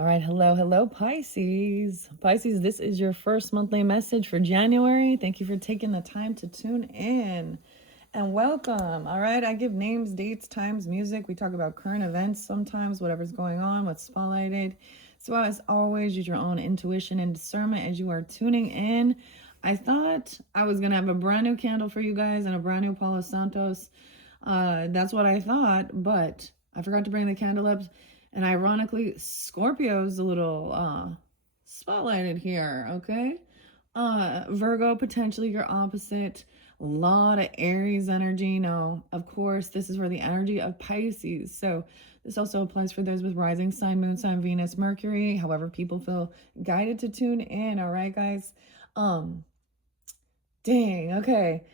All right, hello, Pisces. Pisces, this is your first monthly message for January. Thank you for taking the time to tune in and welcome. All right, I give names, dates, times, music. We talk about current events sometimes, whatever's going on, what's spotlighted. So, as always, use your own intuition and discernment as you are tuning in. I thought I was going to have a brand new candle for you guys and a brand new Palo Santos. That's what I thought, but I forgot to bring the candle up. And ironically, Scorpio's a little spotlighted here, okay? Virgo, potentially your opposite. A lot of Aries energy. No, of course, this is for the energy of Pisces. So this also applies for those with rising sign, moon sign, Venus, Mercury. However, people feel guided to tune in. All right, guys. Um, dang. Okay.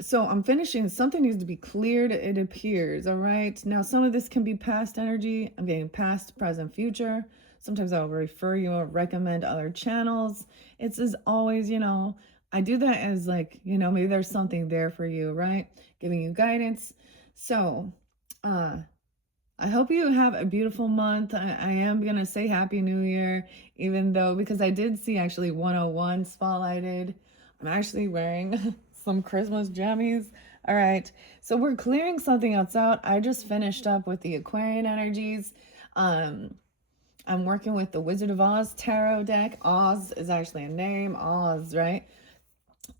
So I'm finishing. Something needs to be cleared, it appears. All right. Now, some of this can be past energy. I'm getting past, present, future. Sometimes I'll refer you or recommend other channels. It's as always, I do that as like, maybe there's something there for you, right? Giving you guidance. So, I hope you have a beautiful month. I am going to say Happy New Year, even though, because I did see actually 101 spotlighted. I'm actually wearing some Christmas jammies. All right. So we're clearing something else out. I just finished up with the Aquarian energies. Um, I'm working with the Wizard of Oz tarot deck. Oz is actually a name, Oz, right?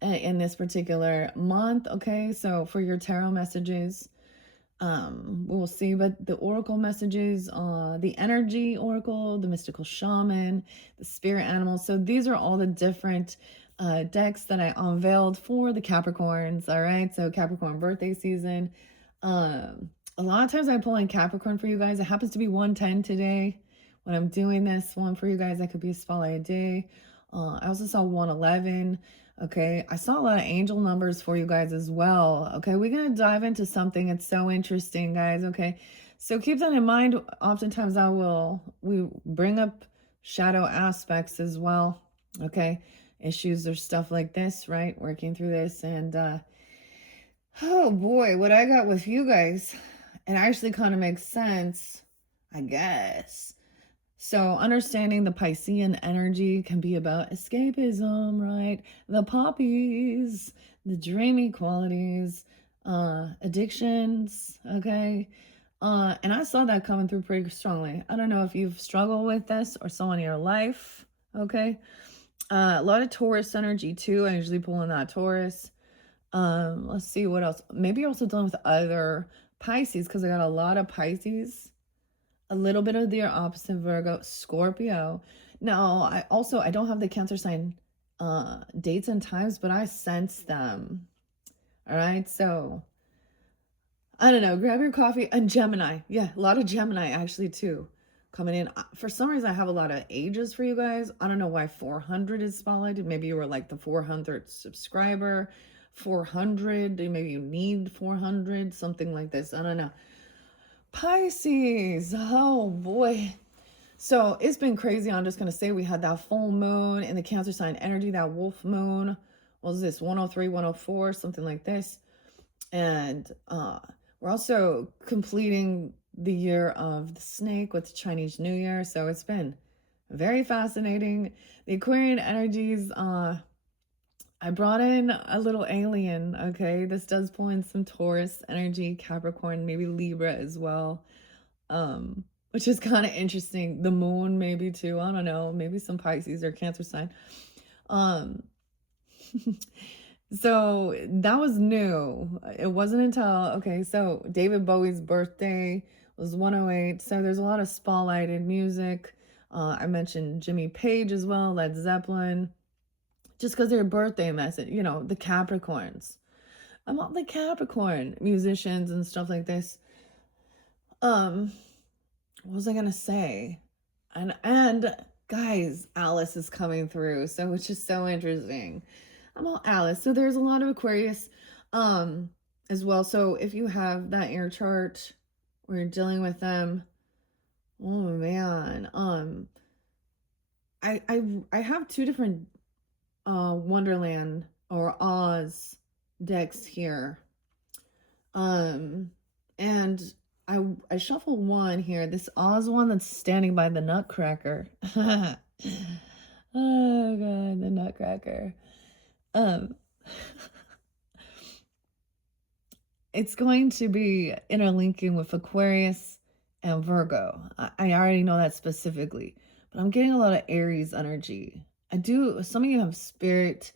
In this particular month. Okay. So for your tarot messages, we'll see, but the oracle messages, the energy oracle, the mystical shaman, the spirit animals. So these are all the different decks that I unveiled for the Capricorns. All right, so Capricorn birthday season. A lot of times I pull in Capricorn for you guys. It happens to be 110 today when I'm doing this one for you guys. That could be a spotlight day. I also saw 111. Okay, I saw a lot of angel numbers for you guys as well. Okay, we're gonna dive into something. It's so interesting, guys. Okay, so keep that in mind. Oftentimes, we bring up shadow aspects as well. Okay, issues or stuff like this, right? Working through this, and oh boy, what I got with you guys, it actually kind of makes sense, I guess. So, understanding the Piscean energy can be about escapism, right? The poppies, the dreamy qualities, addictions, okay? And I saw that coming through pretty strongly. I don't know if you've struggled with this or someone in your life, okay? A lot of Taurus energy too. I usually pull in that Taurus. Let's see what else. Maybe also dealing with other Pisces because I got a lot of Pisces, a little bit of their opposite, Virgo, Scorpio. Now, I don't have the Cancer sign dates and times, but I sense them. All right, so I don't know. Grab your coffee. And Gemini, yeah, a lot of Gemini actually too coming in. For some reason, I have a lot of ages for you guys. I don't know why 400 is spotlighted. Maybe you were like the 400th subscriber. 400, maybe you need 400, something like this. I don't know. Pisces, oh boy. So it's been crazy. I'm just going to say we had that full moon in the Cancer sign energy, that wolf moon. What was this? 103, 104, something like this. And we're also completing the year of the snake with the Chinese New Year. So it's been very fascinating. The Aquarian energies, I brought in a little alien, okay? This does pull in some Taurus energy, Capricorn, maybe Libra as well, which is kind of interesting. The moon maybe too, I don't know, maybe some Pisces or Cancer sign. Um, so that was new. It wasn't until, okay, so David Bowie's birthday was 108, so there's a lot of spotlighted music. I mentioned Jimmy Page as well, Led Zeppelin, just because their birthday message, the Capricorns. I'm all the Capricorn musicians and stuff like this. What was I gonna say? And guys, Alice is coming through, so it's just so interesting. I'm all Alice. So there's a lot of Aquarius as well. So if you have that air chart where you're dealing with them, oh man. I have two different Wonderland or Oz decks here. And I shuffled one here. This Oz one that's standing by the Nutcracker. Oh God, the Nutcracker. Um, it's going to be interlinking with Aquarius and Virgo. I already know that specifically, but I'm getting a lot of Aries energy. I do. Some of you have spirit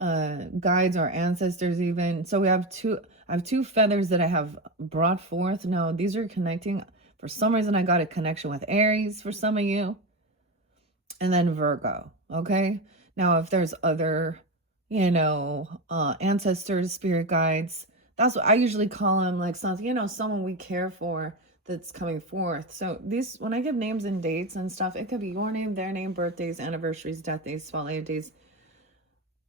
guides or ancestors even. So we have two. I have two feathers that I have brought forth. Now these are connecting. For some reason, I got a connection with Aries for some of you, and then Virgo. Okay. Now, if there's other, ancestors, spirit guides, that's what I usually call them, like something, someone we care for that's coming forth. So these, when I give names and dates and stuff, it could be your name, their name, birthdays, anniversaries, death days, spotlight days.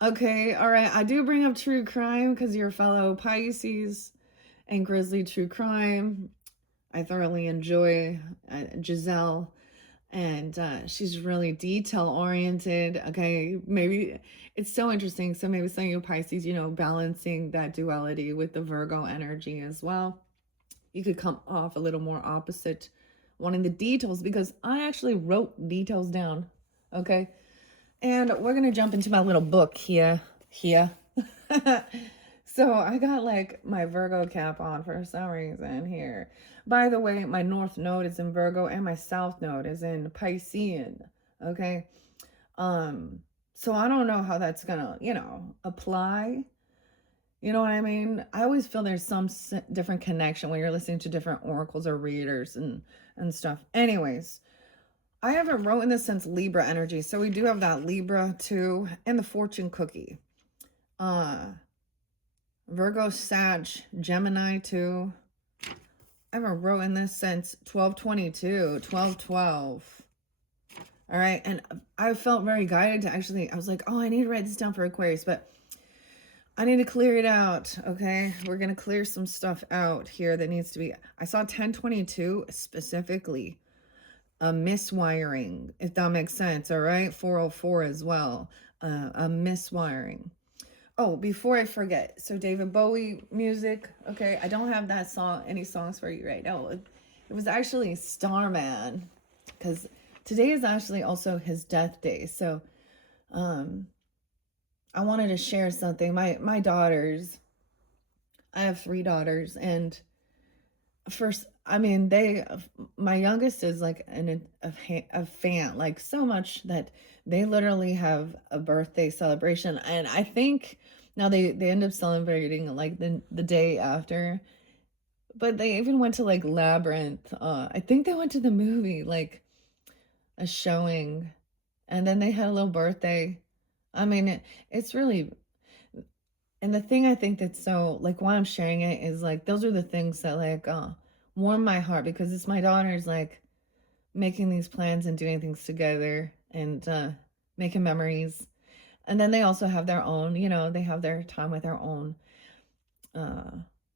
Okay, all right. I do bring up true crime because you're fellow Pisces and Grizzly True Crime. I thoroughly enjoy Giselle, and she's really detail oriented. Okay, maybe it's so interesting. So maybe some of you Pisces, balancing that duality with the Virgo energy as well. You could come off a little more opposite, wanting the details, because I actually wrote details down. Okay, and we're gonna jump into my little book here. So I got like my Virgo cap on for some reason here. By the way, my North Node is in Virgo and my South Node is in Piscean. Okay. So I don't know how that's gonna, apply. You know what I mean? I always feel there's some different connection when you're listening to different oracles or readers and stuff. Anyways, I haven't wrote in this since Libra energy. So we do have that Libra too, and the fortune cookie. Virgo, Sag, Gemini too. I haven't wrote in this since 12/22, 12/12. All right. And I felt very guided to actually, I was like, oh, I need to write this down for Aquarius, but I need to clear it out. Okay. We're going to clear some stuff out here that needs to be. I saw 10/22 specifically. A miswiring, if that makes sense. All right. 404 as well. A miswiring. Oh, before I forget, so David Bowie music. Okay, I don't have that song, any songs for you right now. It was actually Starman, because today is actually also his death day. So, I wanted to share something. My daughters, I have 3 daughters, and first, I mean, my youngest is like a fan, like so much that they literally have a birthday celebration. And I think now they end up celebrating like the day after, but they even went to like Labyrinth. I think they went to the movie, like a showing, and then they had a little birthday. I mean, it's really, and the thing I think that's so, like, why I'm sharing it is like those are the things that like warm my heart, because it's my daughters like making these plans and doing things together and making memories. And then they also have their own, they have their time with their own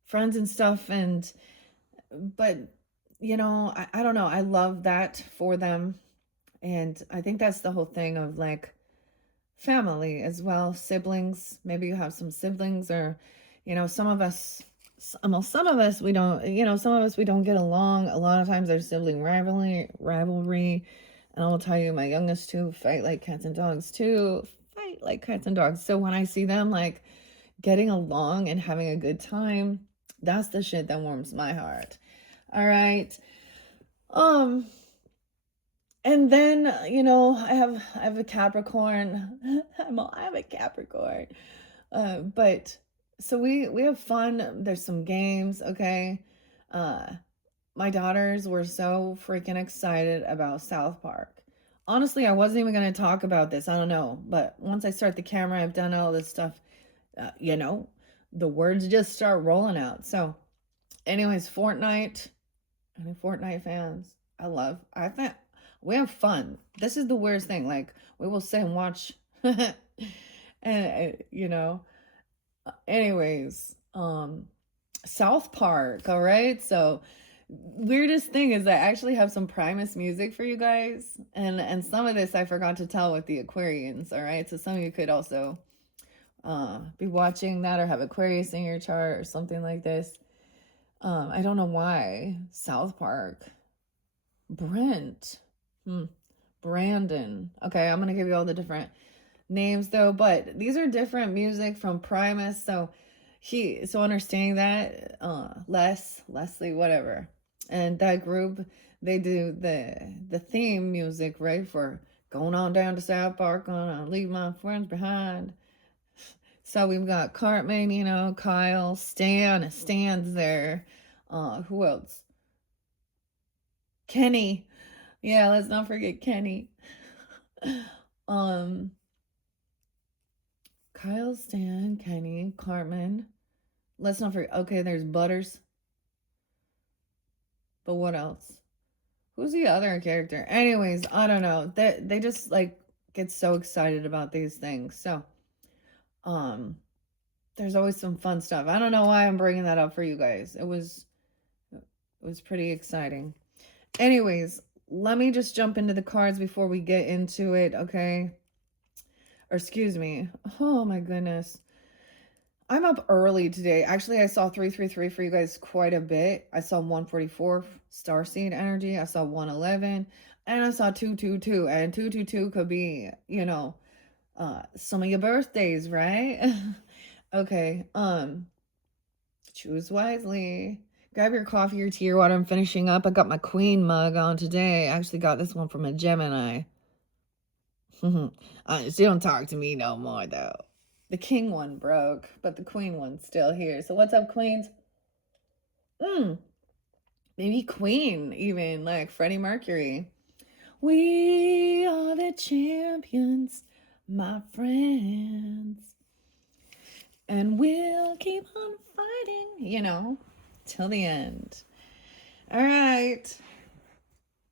friends and stuff. And but I don't know, I love that for them. And I think that's the whole thing of like family as well, siblings. Maybe you have some siblings, or some of us, we don't, some of us we don't get along. A lot of times there's sibling rivalry. And I'll tell you, my youngest two fight like cats and dogs too. Fight like cats and dogs. So when I see them like getting along and having a good time, that's the shit that warms my heart. All right. And then, I have a Capricorn. I have a Capricorn. But so we have fun. There's some games, okay? My daughters were so freaking excited about South Park. Honestly, I wasn't even going to talk about this. I don't know. But once I start the camera, I've done all this stuff, the words just start rolling out. So, anyways, Fortnite. Any Fortnite fans? I think we have fun. This is the weirdest thing. Like, we will sit and watch, and anyways, South Park. All right. So, weirdest thing is I actually have some Primus music for you guys, and some of this I forgot to tell with the Aquarians. All right. So some of you could also be watching that or have Aquarius in your chart or something like this. I don't know why. South Park. Brent. Brandon. Okay, I'm gonna give you all the different names though, but these are different music from Primus. So understanding that, Leslie, whatever, and that group, they do the theme music, right, for going on down to South Park, gonna leave my friends behind. So we've got Cartman, Kyle, Stan's there. Who else? Kenny. Yeah, let's not forget Kenny. um, Kyle, Stan, Kenny, Cartman. Let's not forget. Okay, there's Butters. But what else? Who's the other character? Anyways, I don't know. They just like get so excited about these things. So, um, there's always some fun stuff. I don't know why I'm bringing that up for you guys. It was pretty exciting. Anyways, let me just jump into the cards before we get into it, okay? Or excuse me. Oh my goodness. I'm up early today. Actually, I saw 333 for you guys quite a bit. I saw 144 starseed energy. I saw 111 and I saw 222, and 222 could be, some of your birthdays, right? Okay. Choose wisely. Grab your coffee or tea or water. I'm finishing up. I got my queen mug on today. I actually got this one from a Gemini. She don't talk to me no more though. The king one broke, but the queen one's still here. So what's up, queens? Maybe queen, even like Freddie Mercury. We are the champions, my friends. And we'll keep on fighting, till the end. All right.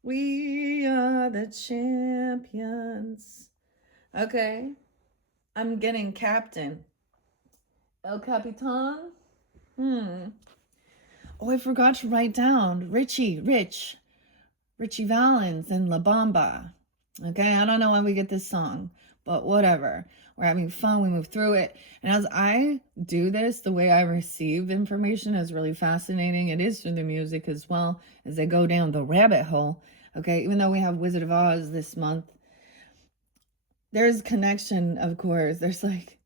We are the champions. Okay. I'm getting captain. El Capitan? Oh, I forgot to write down Richie Valens and La Bamba. Okay, I don't know when we get this song, but whatever. We're having fun, we move through it. And as I do this, the way I receive information is really fascinating. It is through the music as well, as I go down the rabbit hole. Okay, even though we have Wizard of Oz this month, there's connection, of course. There's like,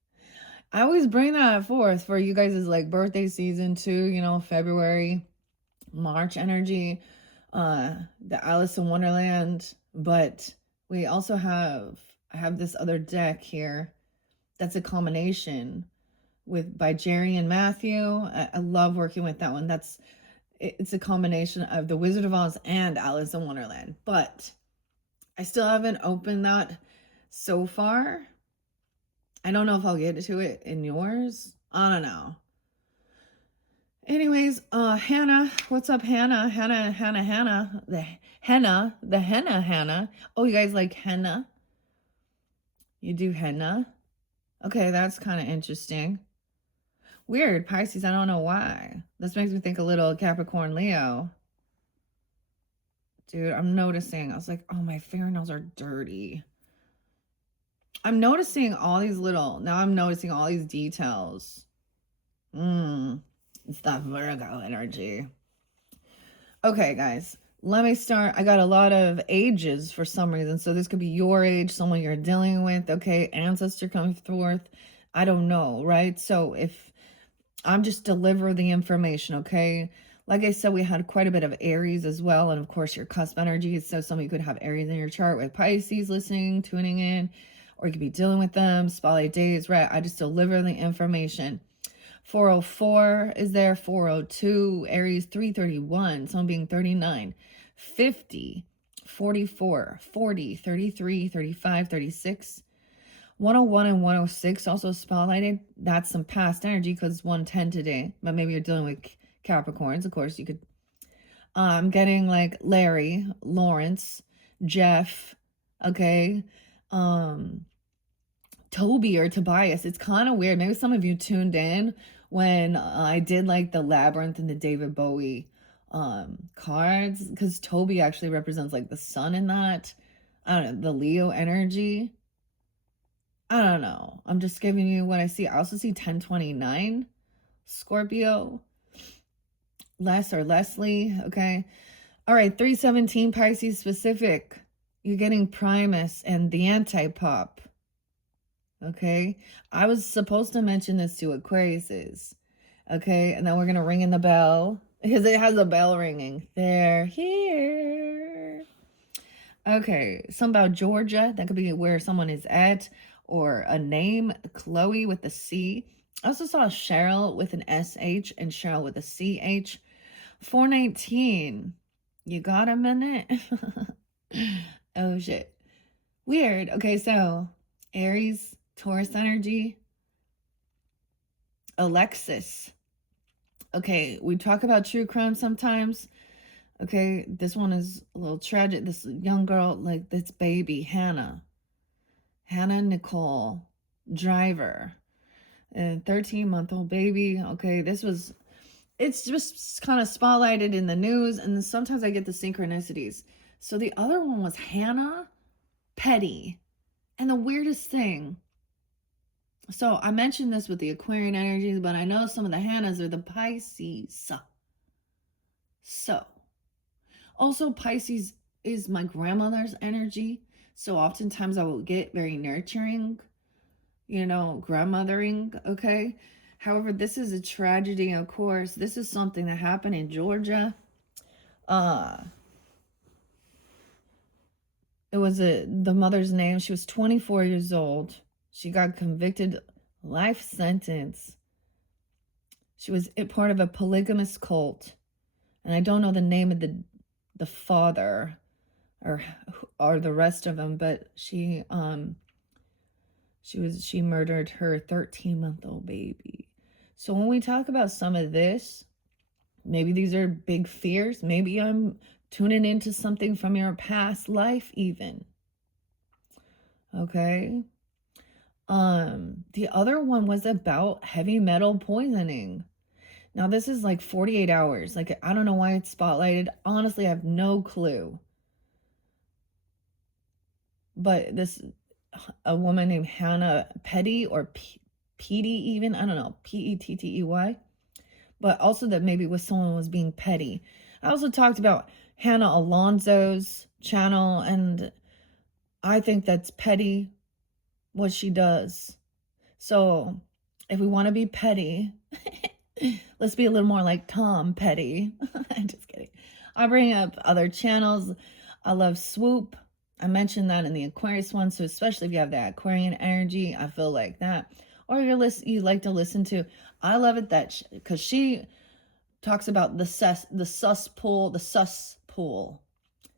I always bring that forth for you guys' like birthday season too, February, March energy, the Alice in Wonderland, but we also I have this other deck here that's a combination by Jerry and Matthew. I love working with that one. It's a combination of the Wizard of Oz and Alice in Wonderland, but I still haven't opened that so far. I don't know if I'll get to it in yours. I don't know. Anyways, Hannah, what's up, Hannah? Hannah, the henna, Hannah. Oh, you guys like henna? You do henna? Okay, that's kind of interesting. Weird, Pisces, I don't know why. This makes me think a little Capricorn Leo. Dude, I'm noticing. I was like, oh, my fingernails are dirty. I'm noticing all these details. It's that Virgo energy. Okay, guys, let me start. I got a lot of ages for some reason. So this could be your age, someone you're dealing with. Okay, ancestor coming forth. I don't know, right? So if I'm just deliver the information, okay? Like I said, we had quite a bit of Aries as well. And of course, your cusp energies. So some of you could have Aries in your chart with Pisces listening, tuning in, or you could be dealing with them. Spotlight days, right? I just deliver the information. 404 is there, 402, Aries 331, someone being 39, 50, 44, 40, 33, 35, 36, 101 and 106 also spotlighted. That's some past energy because it's 110 today, but maybe you're dealing with Capricorns. Of course, you could. I'm getting like Larry, Lawrence, Jeff, okay, Toby or Tobias. It's kind of weird. Maybe some of you tuned in when I did like the Labyrinth and the David Bowie cards, because Toby actually represents like the sun in that. I don't know, the Leo energy. I don't know. I'm just giving you what I see. I also see 1029 Scorpio. Les or Leslie, okay? All right, 317 Pisces specific. You're getting Primus and the anti-pop, okay? I was supposed to mention this to Aquariuses, okay? And then we're going to ring in the bell because it has a bell ringing. They're here. Okay, something about Georgia. That could be where someone is at, or a name, Chloe with a C. I also saw Cheryl with an SH and Cheryl with a CH. 419. You got a minute? Oh, shit. Weird. Okay, so Aries, Taurus energy, Alexis. Okay, we talk about true crime sometimes. Okay, this one is a little tragic. This young girl, like this baby, Hannah Nicole Driver, a 13-month-old baby. Okay, it's just kind of spotlighted in the news, and sometimes I get the synchronicities. So the other one was Hannah Petty. And the weirdest thing, so I mentioned this with the Aquarian energies, but I know some of the Hannahs are the Pisces. So, also Pisces is my grandmother's energy. So oftentimes I will get very nurturing, grandmothering, okay? However, this is a tragedy, of course. This is something that happened in Georgia. It was the mother's name. She was 24 years old. She got convicted, life sentence. She was part of a polygamous cult, and I don't know the name of the father or the rest of them, but she murdered her 13-month-old baby. So when we talk about some of this, maybe these are big fears. Maybe I'm tuning into something from your past life even. Okay. The other one was about heavy metal poisoning. Now this is like 48 hours. Like, I don't know why it's spotlighted. Honestly, I have no clue. But a woman named Hannah Petty, or Petty even, I don't know, Pettey. But also that maybe someone was being petty. I also talked about Hannah Alonso's channel, and I think that's petty what she does. So if we want to be petty, let's be a little more like Tom Petty. I'm just kidding. I'll bring up other channels. I love Swoop. I mentioned that in the Aquarius one. So especially if you have that Aquarian energy, I feel like that. Or you like to listen to. I love it because she talks about the sus pool.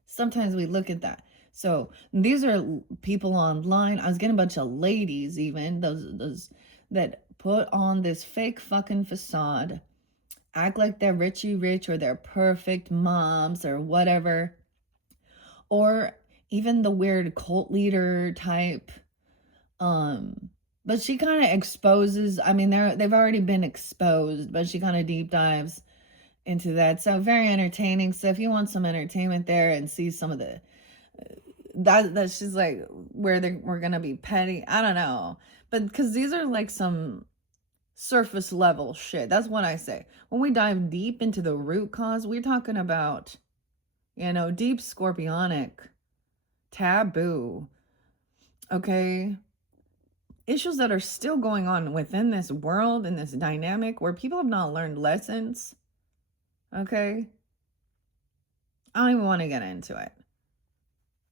Sometimes we look at that. So these are people online. I was getting a bunch of ladies, even those that put on this fake fucking facade, act like they're richy rich or they're perfect moms or whatever, or even the weird cult leader type. But she kind of exposes. I mean, they've already been exposed, but she kind of deep dives into that. So very entertaining. So if you want some entertainment there and see some of the that's just like where we're gonna be petty. I don't know, but because these are like some surface level shit. That's what I say. When we dive deep into the root cause, we're talking about, deep scorpionic taboo. Okay, issues that are still going on within this world and this dynamic where people have not learned lessons. Okay, I don't even want to get into it.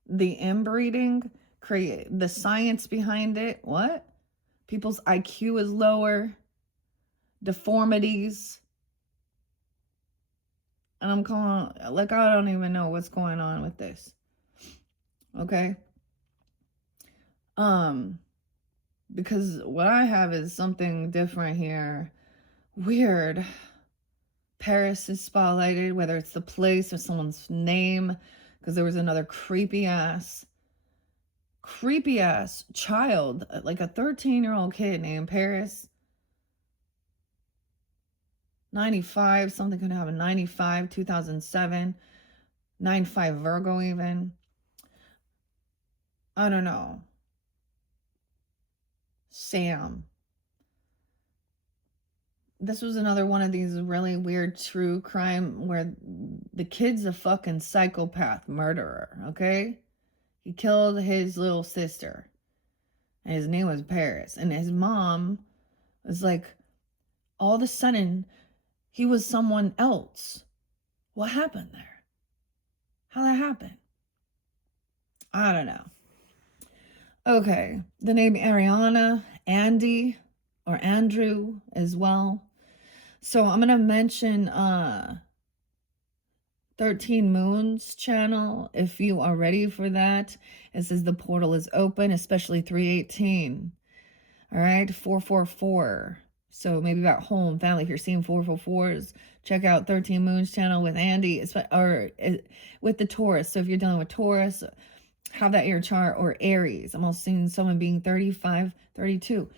The inbreeding, create the science behind it. What? People's IQ is lower, deformities. And I'm calling, like, I don't even know what's going on with this. Okay? Because what I have is something different here. Weird. Paris is spotlighted, whether it's the place or someone's name, because there was another creepy ass child, like a 13-year-old kid named Paris. 95, something could have a 95, 2007, 95 Virgo even. I don't know. Sam. this was another one of these really weird true crime where the kid's a fucking psychopath murderer, okay? He killed his little sister. And his name was Paris. And his mom was like, all of a sudden, he was someone else. What happened there? How that happen? I don't know. Okay, the name Ariana, Andy, or Andrew as well. So I'm gonna mention 13 Moons channel if you are ready for that. It says the portal is open, especially 318. All right, 444. So maybe about home, family. If you're seeing 444s, check out 13 Moons channel with Andy, or with the Taurus. So if you're dealing with Taurus, have that in your chart, or Aries. I'm also seeing someone being 35, 32.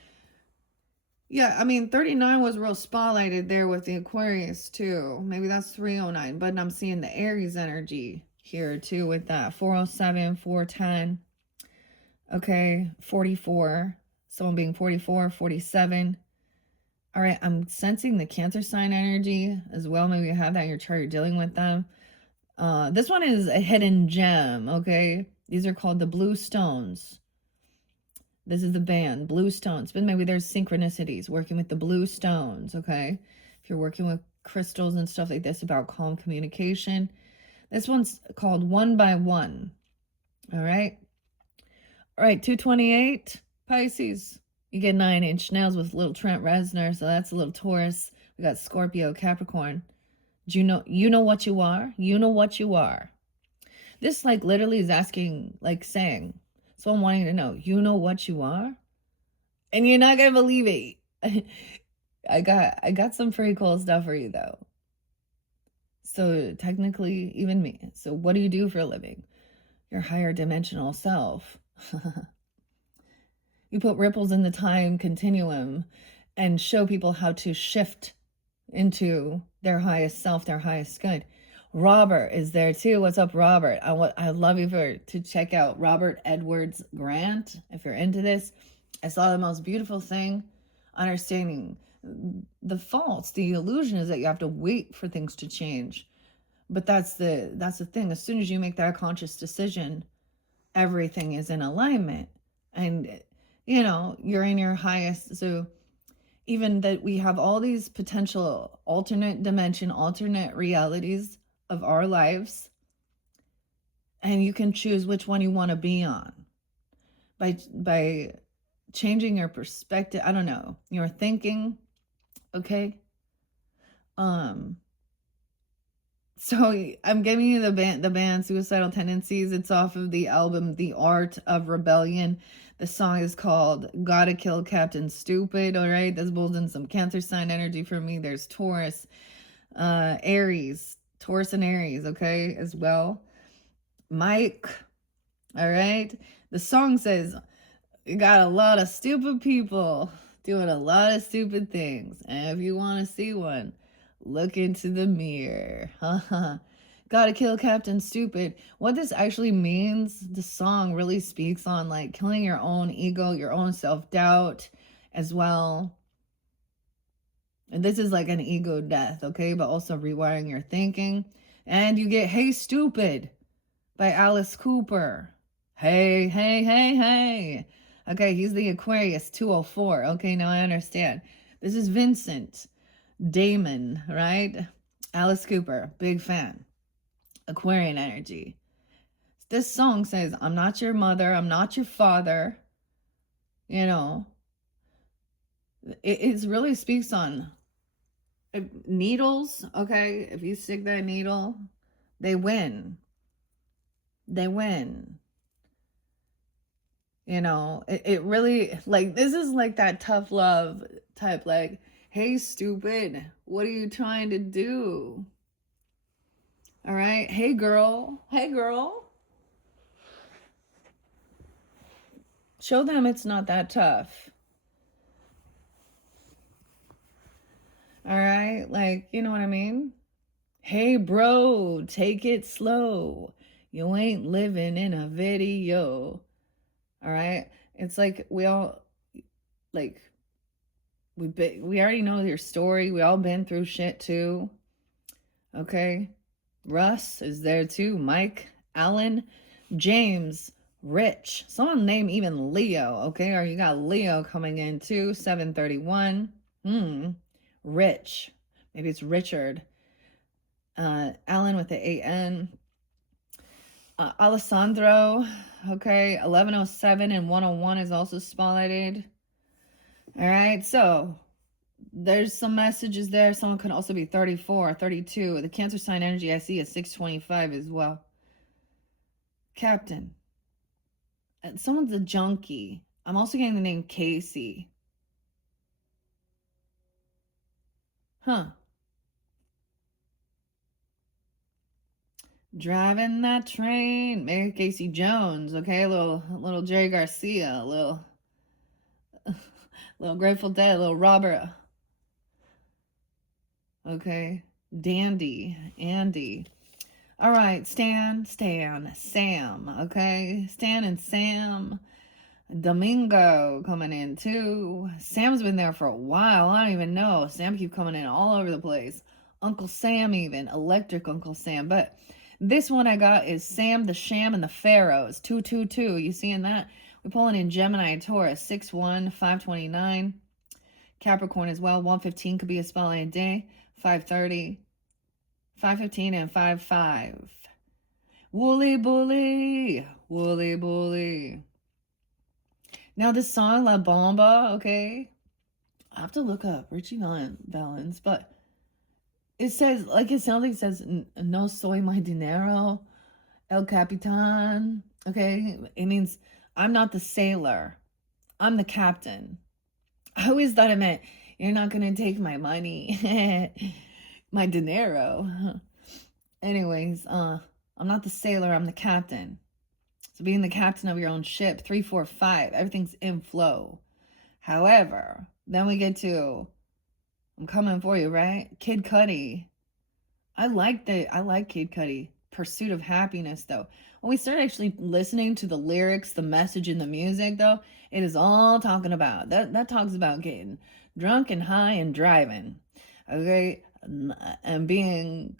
Yeah, I mean, 39 was real spotlighted there with the Aquarius too. Maybe that's 309, but I'm seeing the Aries energy here too with that 407, 410. Okay, 44. Someone being 44, 47. All right, I'm sensing the Cancer sign energy as well. Maybe you have that in your chart, you're dealing with them. This one is a hidden gem, okay? These are called the blue stones. This is the band, blue stones. But maybe there's synchronicities working with the blue stones, okay? If you're working with crystals and stuff like this about calm communication. This one's called One by One, all right? All right, 228, Pisces. You get 9-inch nails with little Trent Reznor, so that's a little Taurus. We got Scorpio, Capricorn. Do you know what you are? You know what you are. This like literally is asking, like saying, so I'm wanting to know, you know what you are? And you're not gonna believe it. I got some pretty cool stuff for you though. So technically, even me. So what do you do for a living? Your higher dimensional self. You put ripples in the time continuum and show people how to shift into their highest self, their highest good. Robert is there too. What's up, Robert? I love you to check out Robert Edwards Grant if you're into this. I saw the most beautiful thing, understanding the faults, the illusion is that you have to wait for things to change. But that's the thing. As soon as you make that conscious decision, everything is in alignment. And you're in your highest. So even that we have all these potential alternate dimension, alternate realities of our lives, and you can choose which one you want to be on by changing your perspective. I don't know, your thinking. Okay. So I'm giving you the band Suicidal Tendencies. It's off of the album The Art of Rebellion. The song is called Gotta Kill Captain Stupid. All right, this pulls in some Cancer sign energy for me. There's Taurus, Aries, Taurus and Aries, okay, as well. Mike, all right. The song says, you got a lot of stupid people doing a lot of stupid things. And if you want to see one, look into the mirror. Gotta kill Captain Stupid. What this actually means, the song really speaks on like killing your own ego, your own self-doubt as well. And this is like an ego death, okay? But also rewiring your thinking. And you get Hey Stupid by Alice Cooper. Hey, hey, hey, hey. Okay, he's the Aquarius 204. Okay, now I understand. This is Vincent Damon, right? Alice Cooper, big fan. Aquarian energy. This song says, I'm not your mother, I'm not your father. It really speaks on needles, okay? If you stick that needle, they win. They win. It really, like, this is like that tough love type, like, hey, stupid, what are you trying to do? All right. Hey, girl. Hey, girl. Show them it's not that tough. All right. Like, you know what I mean? Hey, bro, take it slow. You ain't living in a video. All right. It's like we all, like, We already know your story. We all been through shit too. Okay. Russ is there too. Mike, Alan, James, Rich. Someone name even Leo. Okay. Or you got Leo coming in too. 731. Rich. Maybe it's Richard. Alan with the A-N. Alessandro. Okay. 1107 and 101 is also spotlighted. All right. So there's some messages there. Someone could also be 34, 32. The Cancer sign energy I see is 625 as well. Captain. Someone's a junkie. I'm also getting the name Casey. Huh. Driving that train. Maybe Casey Jones. Okay, a little Jerry Garcia. A little Grateful Dead. A little Robert. Okay. Dandy. Andy. All right. Stan. Sam. Okay. Stan and Sam. Domingo coming in too. Sam's been there for a while. I don't even know. Sam keep coming in all over the place. Uncle Sam even. Electric Uncle Sam. But this one I got is Sam the Sham and the Pharaohs. 222. You seeing that? We're pulling in Gemini and Taurus. 6-1, 529. Capricorn as well. 115 could be a spotlight day. 530. 515 and 55. Woolly bully. Woolly bully. Now this song La Bomba, okay, I have to look up Richie Valens, but it says, like, it sounds like it says no soy my dinero, el capitan, okay, it means I'm not the sailor, I'm the captain. I always thought it meant you're not gonna take my money, my dinero. Anyways, I'm not the sailor, I'm the captain. So being the captain of your own ship, 3, 4, 5, everything's in flow. However, then we get to, I'm coming for you, right? Kid Cudi. I like Kid Cudi. Pursuit of Happiness, though. When we start actually listening to the lyrics, the message in the music, though, it is all talking about, that talks about getting drunk and high and driving, okay? And being,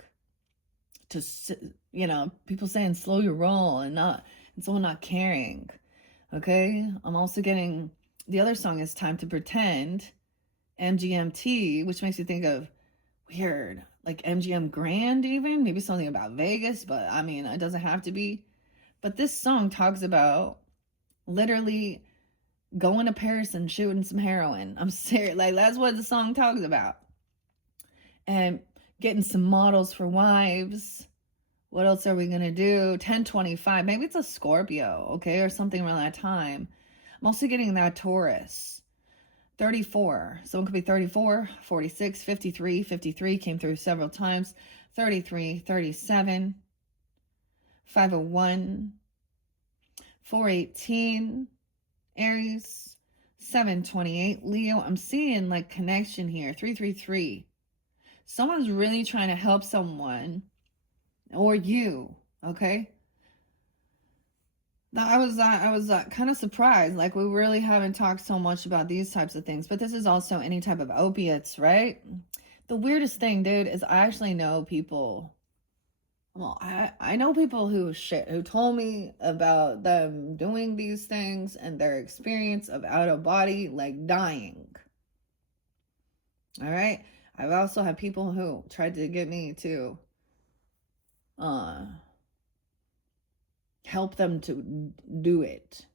people saying slow your roll and someone not caring, okay? I'm also getting, the other song is Time to Pretend, MGMT, which makes you think of weird, like MGM Grand even, maybe something about Vegas, but I mean, it doesn't have to be. But this song talks about literally going to Paris and shooting some heroin. I'm serious, like that's what the song talks about. And getting some models for wives. What else are we going to do? 1025. Maybe it's a Scorpio, okay? Or something around that time. I'm also getting that Taurus. 34. Someone could be 34, 46, 53. 53 came through several times. 33, 37. 501. 418. Aries. 728. Leo. I'm seeing like connection here. 333. Someone's really trying to help someone. Or you, okay? I was kind of surprised. Like, we really haven't talked so much about these types of things, but this is also any type of opiates, right? The weirdest thing, dude, is I actually know people. Well, I know people who told me about them doing these things and their experience of out of body, like dying. All right. I've also had people who tried to get me to help them to do it,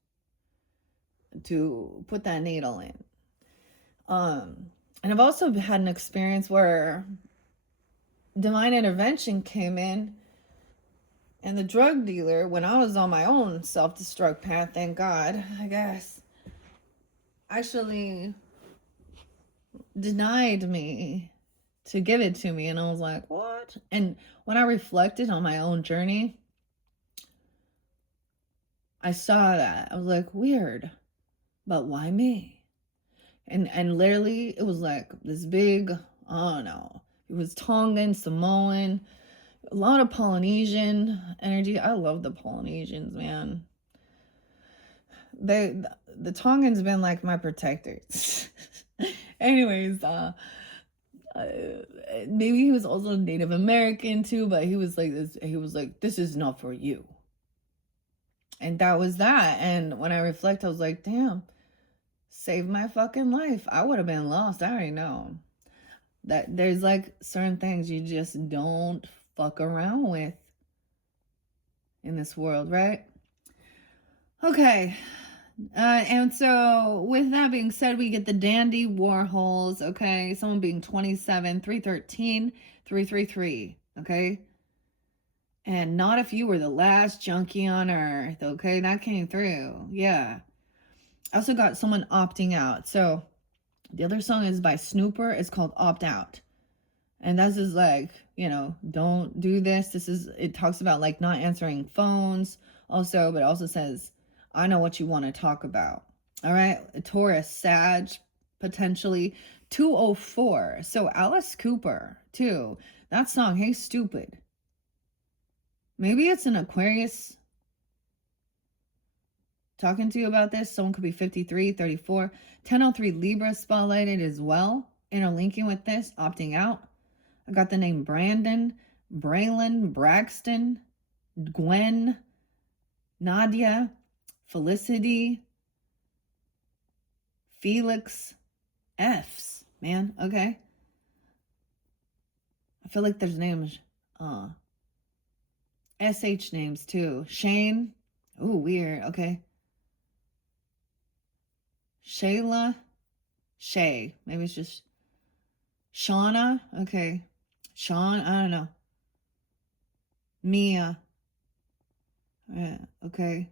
to put that needle in. And I've also had an experience where divine intervention came in, and the drug dealer, when I was on my own self-destruct path, thank God, I guess, actually denied me to give it to me. And I was like, what? And when I reflected on my own journey, I saw that. I was like, weird, but why me? And literally it was like this big, I don't know, it was Tongan, Samoan, a lot of Polynesian energy. I love the Polynesians, man. The Tongans been like my protectors. Anyways, maybe he was also Native American too, but he was like this. He was like, "This is not for you," and that was that. And when I reflect, I was like, "Damn, saved my fucking life. I would have been lost. I already know that there's like certain things you just don't fuck around with in this world, right?" Okay. And so, with that being said, we get the Dandy Warhols, okay? Someone being 27, 313, 333, okay? And not if you were the last junkie on earth, okay? That came through, yeah. I also got someone opting out. So, the other song is by Snooper. It's called Opt Out. And this is like, don't do this. It talks about like not answering phones also, but it also says, I know what you want to talk about. All right. Taurus, Sag, potentially 204. So Alice Cooper, too. That song, Hey Stupid. Maybe it's an Aquarius talking to you about this. Someone could be 53, 34. 1003 Libra spotlighted as well. Interlinking with this, opting out. I got the name Brandon, Braylon, Braxton, Gwen, Nadia, Felicity, Felix, F's, man, okay? I feel like there's names, SH names too. Shane, ooh, weird, okay. Shayla, Shay, maybe it's just Shauna, okay. Sean, I don't know. Mia, yeah, okay.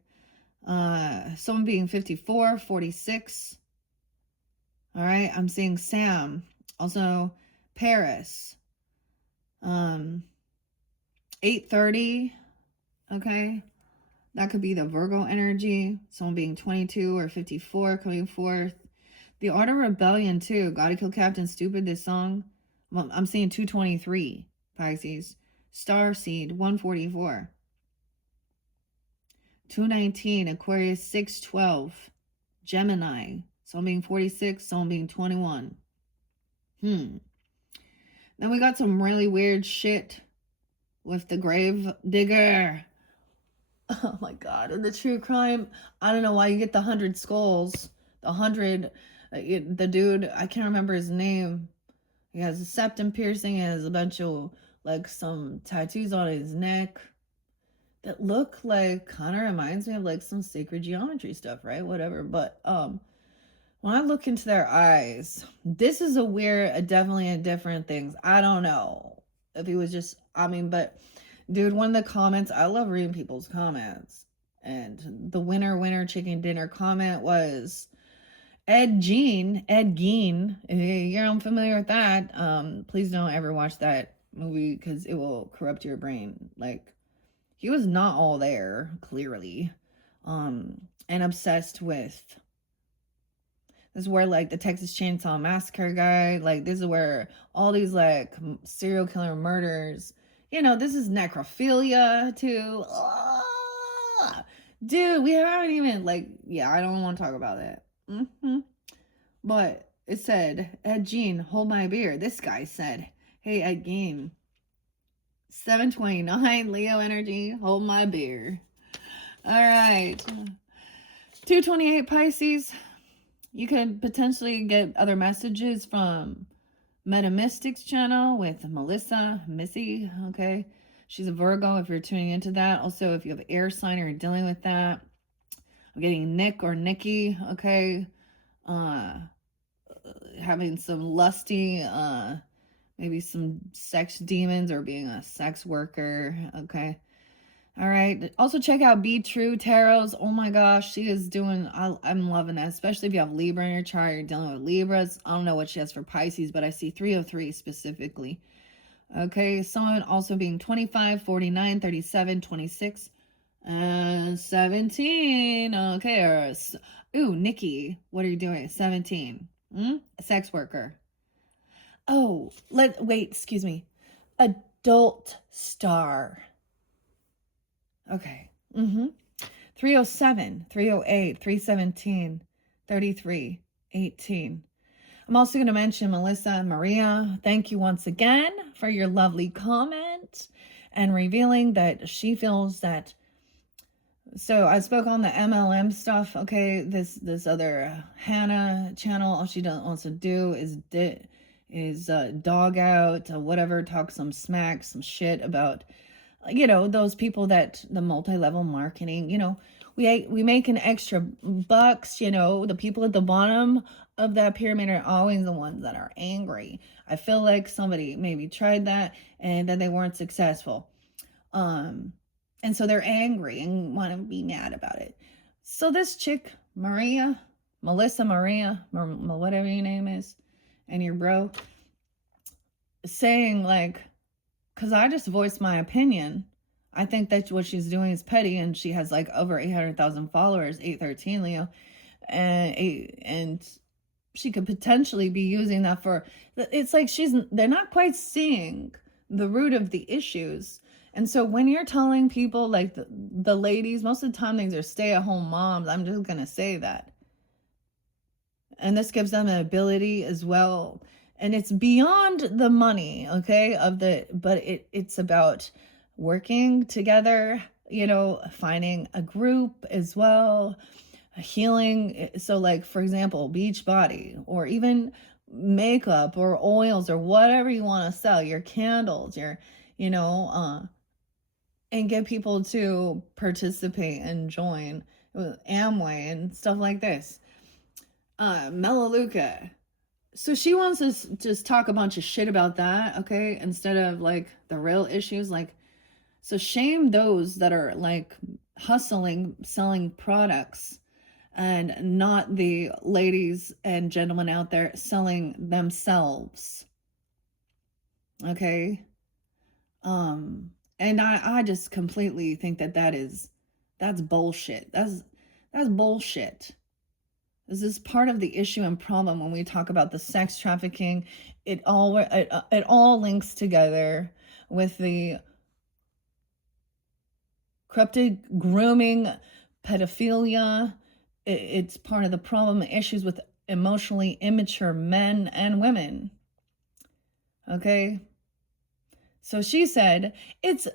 Someone being 54, 46. All right, I'm seeing Sam. Also, Paris. 8:30. Okay, that could be the Virgo energy. Someone being 22 or 54 coming forth. The Art of Rebellion too. Gotta Kill Captain Stupid. This song. I'm seeing 223. Pisces. Star Seed 144. 219. Aquarius 612. Gemini. Someone being 46. Someone being 21. Then we got some really weird shit with the Grave Digger. Oh my God. And the true crime. I don't know why you get the 100 skulls. The 100. The dude, I can't remember his name. He has a septum piercing. He has a bunch of, like, some tattoos on his neck that look like, kind of reminds me of, like, some sacred geometry stuff, right? Whatever. But, when I look into their eyes, this is definitely a different things. I don't know if he was just, but dude, one of the comments, I love reading people's comments. And the winner chicken dinner comment was Ed Gein. You're unfamiliar with that. Please don't ever watch that movie because it will corrupt your brain. Like, he was not all there, clearly. And obsessed with. This is where, like, the Texas Chainsaw Massacre guy, like, this is where all these, like, serial killer murders, this is necrophilia, too. Ugh. Dude, we haven't even, like, yeah, I don't want to talk about that. But it said, Ed Gein, hold my beer. This guy said, hey, Ed Gein, 729 Leo energy, hold my beer. All right. 228 Pisces. You could potentially get other messages from Metamystics channel with Missy, okay? She's a Virgo if you're tuning into that. Also, if you have air sign or you're dealing with that. I'm getting Nick or Nikki, okay? Having some lusty, maybe some sex demons or being a sex worker, okay? All right. Also check out Be True Tarots. Oh my gosh, she is doing. I'm loving that, especially if you have Libra in your chart. You're dealing with Libras. I don't know what she has for Pisces, but I see 303 specifically. Okay, someone also being 25, 49, 37, 26, 17. Okay, ooh, Nikki, what are you doing? 17. A sex worker. Oh, wait. Excuse me. Adult star. Okay. 307, 308, 317, 33, 18. I'm also going to mention Melissa and Maria. Thank you once again for your lovely comment and revealing that she feels that. So I spoke on the MLM stuff. Okay, this other Hannah channel, all she wants to do is dog out whatever, talk some smack, some shit about those people that the multi-level marketing. We make an extra bucks. The people at the bottom of that pyramid are always the ones that are angry. I feel like somebody maybe tried that and then they weren't successful. And so they're angry and want to be mad about it. So this chick, Melissa Maria, whatever your name is, and your bro, saying like, because I just voiced my opinion. I think that what she's doing is petty, and she has like over 800,000 followers, 813 Leo, and she could potentially be using that for. It's like they're not quite seeing the root of the issues. And so when you're telling people, like the ladies, most of the time these are stay-at-home moms. I'm just gonna say that, and this gives them an ability as well. And it's beyond the money, okay, but it's about working together, finding a group as well, healing. So like, for example, Beachbody, or even makeup or oils or whatever you want to sell, your candles, and get people to participate and join Amway and stuff like this. Melaleuca. So she wants us to just talk a bunch of shit about that, okay? Instead of like the real issues. Like, so shame those that are like hustling, selling products, and not the ladies and gentlemen out there selling themselves. Okay? And I just completely think that's bullshit. That's bullshit. This is part of the issue and problem when we talk about the sex trafficking. It all links together with the corrupted grooming, pedophilia. It's part of the problem, issues with emotionally immature men and women. Okay? So she said it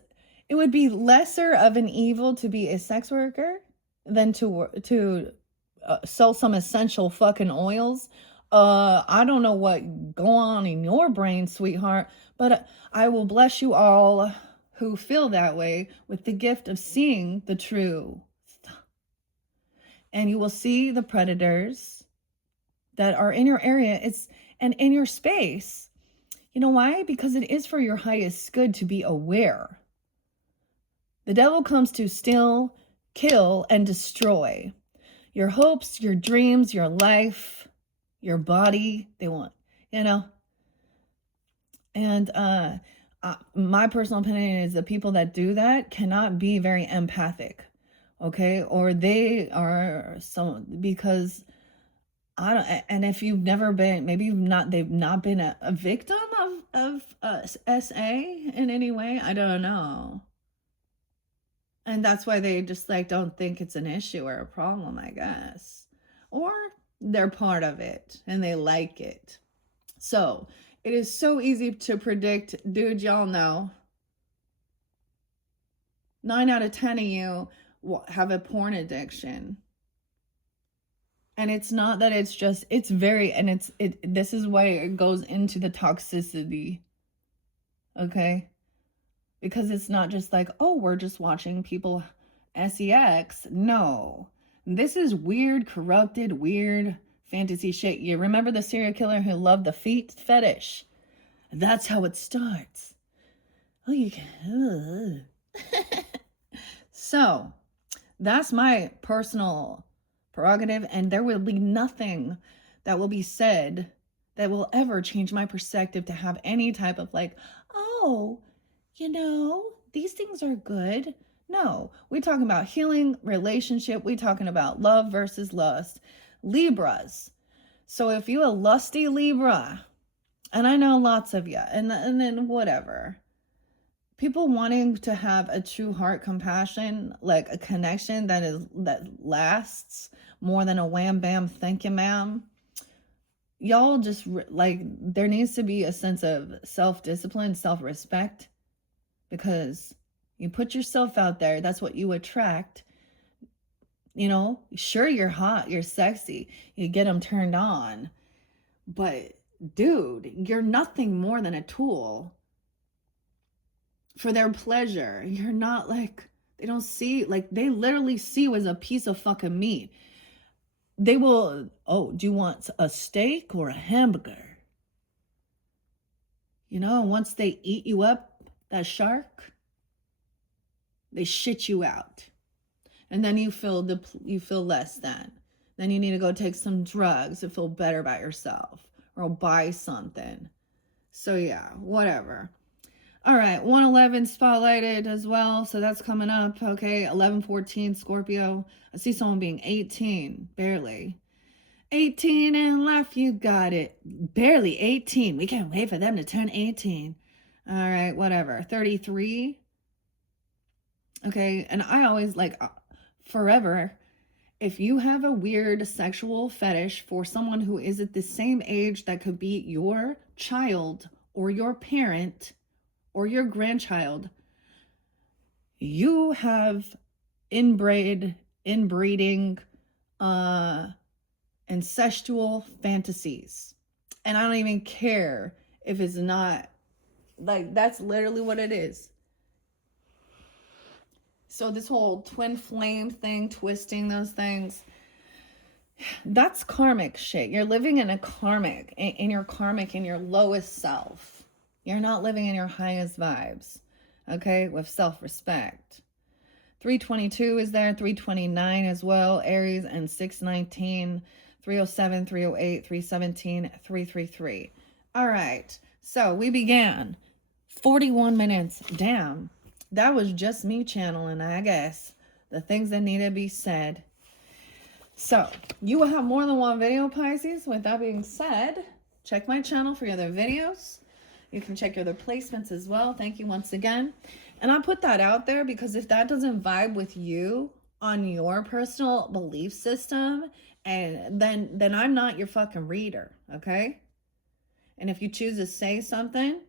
would be lesser of an evil to be a sex worker than to sell some essential fucking oils. I don't know what go on in your brain, sweetheart, but I will bless you all who feel that way with the gift of seeing the truth. And you will see the predators that are in your area. And in your space. You know why? Because it is for your highest good to be aware. The devil comes to steal, kill, and destroy your hopes, your dreams, your life, your body. They want, And my personal opinion is the people that do that cannot be very empathic, okay? Or they are because I don't, and if you've never been, they've not been a victim of SA in any way. I don't know. And that's why they just like don't think it's an issue or a problem, I guess. Or they're part of it and they like it. So it is so easy to predict, dude, y'all know. 9 out of 10 of you have a porn addiction. And it's not that it's this is why it goes into the toxicity. Okay? Because it's not just like, oh, we're just watching people sex. No. This is weird, corrupted, weird fantasy shit. You remember the serial killer who loved the feet fetish? That's how it starts. Oh, you can. So, that's my personal prerogative, and there will be nothing that will be said that will ever change my perspective to have any type of like, oh, these things are good. No, we're talking about healing, relationship. We're talking about love versus lust. Libras. So if you a lusty Libra, and I know lots of you, and then whatever, people wanting to have a true heart compassion, like a connection that lasts more than a wham bam thank you ma'am. y'all just like, there needs to be a sense of self-discipline, self-respect, because you put yourself out there, that's what you attract. You know, sure, you're hot, you're sexy, you get them turned on, but dude, you're nothing more than a tool for their pleasure. You're not like, they don't see, like, they literally see you as a piece of fucking meat. They will, oh, do you want a steak or a hamburger? You know, once they eat you up, that shark, they shit you out. And then you feel less than. Then you need to go take some drugs to feel better about yourself, or buy something. So yeah, whatever. All right, 111 spotlighted as well, so that's coming up. Okay, 1114 Scorpio. I see someone being 18, barely. 18 and left, you got it. Barely 18. We can't wait for them to turn 18. All right, whatever. 33. Okay, and I always like, forever, if you have a weird sexual fetish for someone who is at the same age that could be your child or your parent or your grandchild, you have inbreeding, incestual fantasies. And I don't even care if it's not, like, that's literally what it is. So this whole twin flame thing, twisting those things, that's karmic shit. You're living in your karmic, in your lowest self. You're not living in your highest vibes, okay, with self-respect. 322 is there, 329 as well, Aries, and 619, 307, 308, 317, 333. All right, so we began 41 minutes. Damn, that was just me channeling, I guess, the things that need to be said. So you will have more than one video, Pisces. With that being said, check my channel for other videos. You can check your other placements as well. Thank you once again. And I put that out there because if that doesn't vibe with you on your personal belief system, and then I'm not your fucking reader, okay? And if you choose to say something,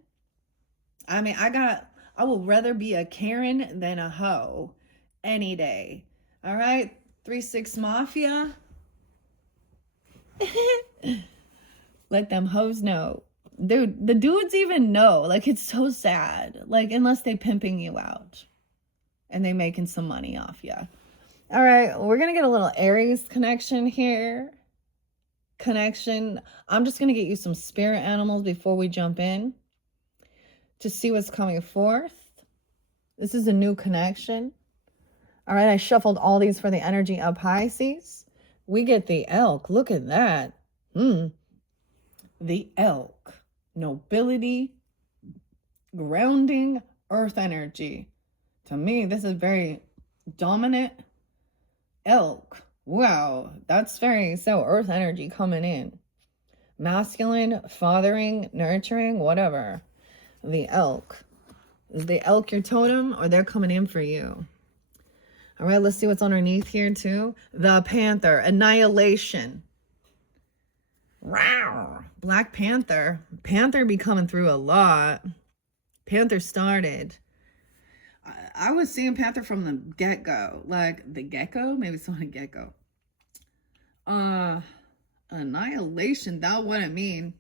I mean, I will rather be a Karen than a hoe any day. All right? 3-6 Mafia. Let them hoes know. Dude, the dudes even know. Like, it's so sad. Like, unless they pimping you out and they making some money off you. All right, we're going to get a little Aries connection here. I'm just going to get you some spirit animals before we jump in to see what's coming forth. This is a new connection. All right, I shuffled all these for the energy of Pisces. We get the elk. Look at that. The elk. Nobility, grounding, earth energy. To me, this is very dominant. Elk. Wow, that's very earth energy coming in. Masculine, fathering, nurturing, whatever. The elk. Is the elk your totem, or they're coming in for you? All right, let's see what's underneath here too. The Panther, annihilation. Wow. Black Panther. Panther be coming through a lot. Panther started. I was seeing Panther from the get-go. Like, the gecko? Maybe it's not a gecko. Annihilation. That what I mean.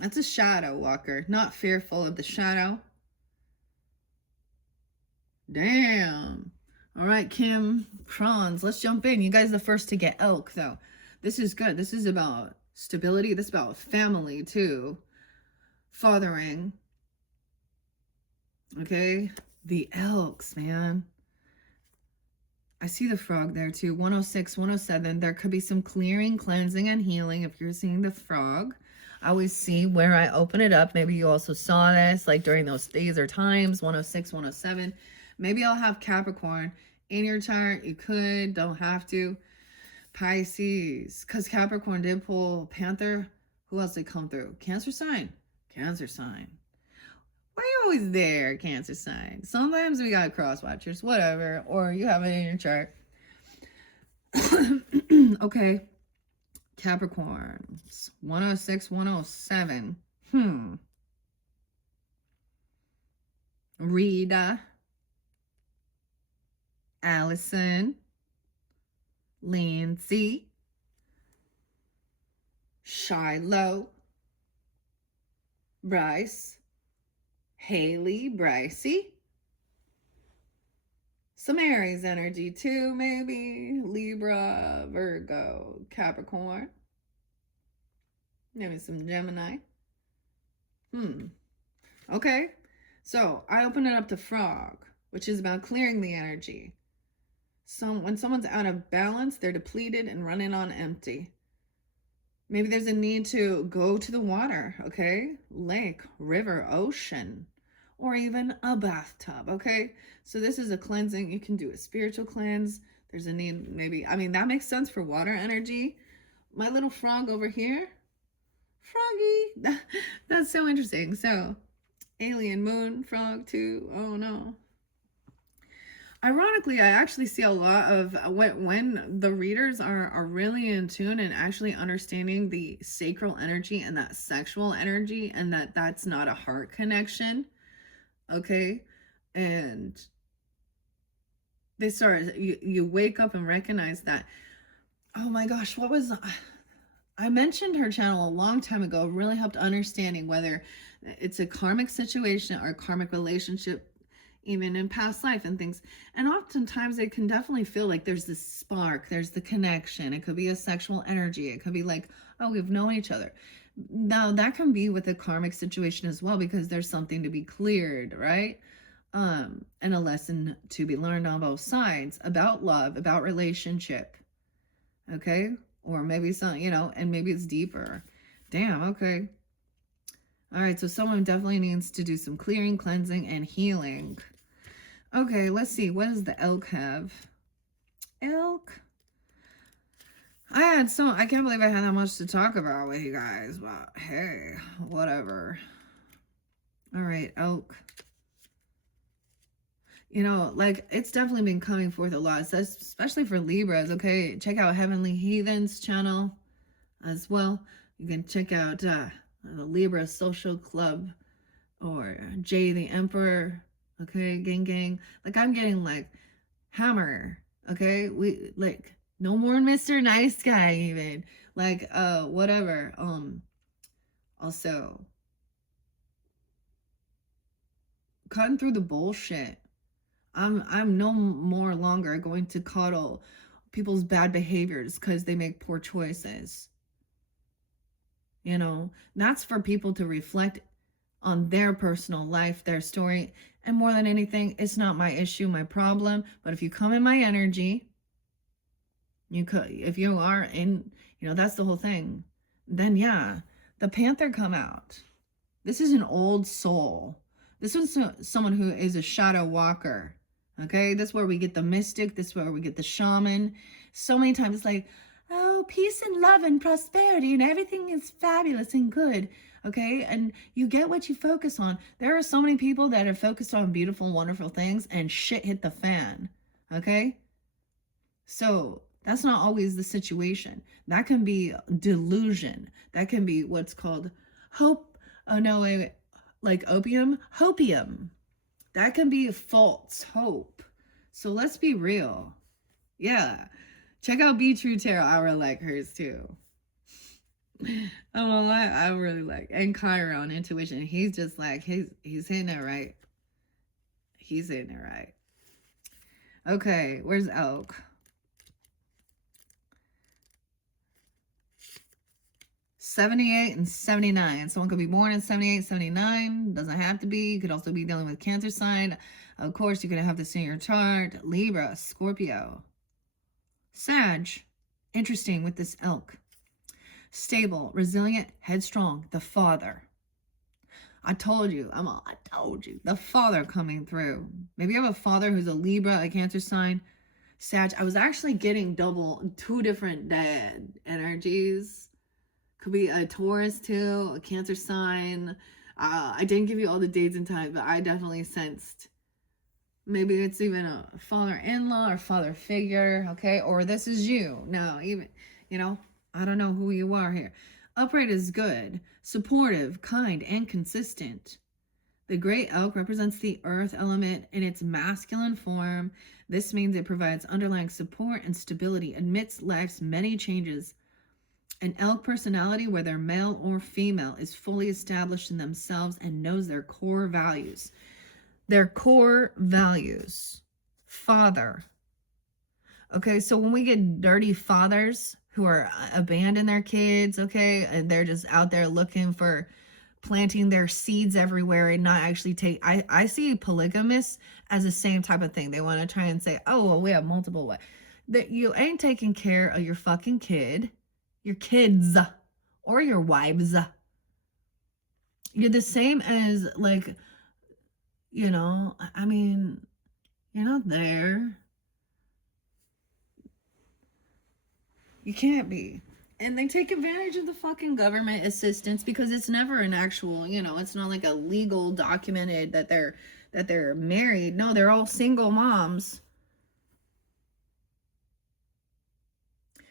That's a shadow walker. Not fearful of the shadow. Damn. All right, Kim Crons. Let's jump in. You guys are the first to get elk, though. This is good. This is about stability. This is about family, too. Fathering. Okay. The elks, man. I see the frog there, too. 106, 107. There could be some clearing, cleansing, and healing if you're seeing the frog. I always see where I open it up. Maybe you also saw this, like, during those days or times. 106, 107. Maybe I'll have Capricorn in your chart. You could. Don't have to. Pisces, because Capricorn did pull Panther. Who else did come through? Cancer sign. Cancer sign. Why are you always there, Cancer sign? Sometimes we got cross watchers, whatever, or you have it in your chart. Okay. Capricorns, 106, 107. Rita, Allison, Lindsay, Shiloh, Bryce, Haley, Brycey. Some Aries energy too, maybe. Libra, Virgo, Capricorn. Maybe some Gemini. Okay. So I open it up to Frog, which is about clearing the energy. So when someone's out of balance, they're depleted and running on empty. Maybe there's a need to go to the water, okay? Lake, river, ocean, or even a bathtub, okay? So this is a cleansing. You can do a spiritual cleanse. There's a need, maybe, I mean, that makes sense for water energy. My little frog over here, Froggy, that's so interesting. So, alien moon frog too. Oh no. Ironically, I actually see a lot of when the readers are really in tune and actually understanding the sacral energy and that sexual energy, and that's not a heart connection, okay? And they start, you wake up and recognize that, oh my gosh, what was, I mentioned her channel a long time ago, really helped understanding whether it's a karmic situation or a karmic relationship, even in past life and things. And oftentimes it can definitely feel like there's this spark, there's the connection. It could be a sexual energy. It could be like, oh, we've known each other. Now that can be with a karmic situation as well, because there's something to be cleared, right? And a lesson to be learned on both sides about love, about relationship. Okay. Or maybe some, and maybe it's deeper. Damn. Okay. All right, so someone definitely needs to do some clearing, cleansing, and healing. Okay, let's see. What does the elk have? Elk. I can't believe I had that much to talk about with you guys, but hey, whatever. All right, elk. Like, it's definitely been coming forth a lot, especially for Libras, okay? Check out Heavenly Heathens channel as well. You can check out the Libra Social Club or Jay the Emperor, okay? Gang. Like, I'm getting, like, Hammer, okay? We, like, no more Mr. Nice Guy, even. Like, whatever. Also, cutting through the bullshit. I'm no more longer going to coddle people's bad behaviors because they make poor choices. That's for people to reflect on their personal life, their story. And more than anything, it's not my issue, my problem. But if you come in my energy, if you are in, that's the whole thing. Then yeah, the Panther come out. This is an old soul. This is someone who is a shadow walker. Okay, that's where we get the mystic. This is where we get the shaman. So many times it's like, oh, peace and love and prosperity and everything is fabulous and good. Okay, and you get what you focus on. There are so many people that are focused on beautiful, wonderful things and shit hit the fan. Okay, so that's not always the situation. That can be delusion. That can be what's called hope. Oh no, wait. Like opium, hopium. That can be false hope. So let's be real. Yeah. Check out Be True Tarot. I really like hers too. I really like. And Chiron, intuition. He's just like, he's hitting it right. He's hitting it right. Okay, where's Elk? '78 and '79. Someone could be born in '78, '79. Doesn't have to be. You could also be dealing with Cancer sign. Of course, you're going to have this in your chart. Libra, Scorpio. Sag. Interesting with this elk. Stable, resilient, headstrong. The father. I told you. I told you. The father coming through. Maybe you have a father who's a Libra, a Cancer sign. Sag. I was actually getting two different dad energies. Could be a Taurus too, a Cancer sign. I didn't give you all the dates and times, but I definitely sensed maybe it's even a father-in-law or father figure, okay? Or this is you. No, even, I don't know who you are here. Upright is good, supportive, kind, and consistent. The great elk represents the earth element in its masculine form. This means it provides underlying support and stability amidst life's many changes. An elk personality, whether male or female, is fully established in themselves and knows their core values. Their core values. Father. Okay, so when we get dirty fathers who are abandon their kids, okay, and they're just out there looking for planting their seeds everywhere and not actually take, I see polygamists as the same type of thing. They want to try and say, oh, well, we have multiple ways. That you ain't taking care of your fucking kid, your kids, or your wives. You're the same as, like, I mean, you're not there. You can't be. And they take advantage of the fucking government assistance because it's never an actual, it's not like a legal documented that they're married. No, they're all single moms.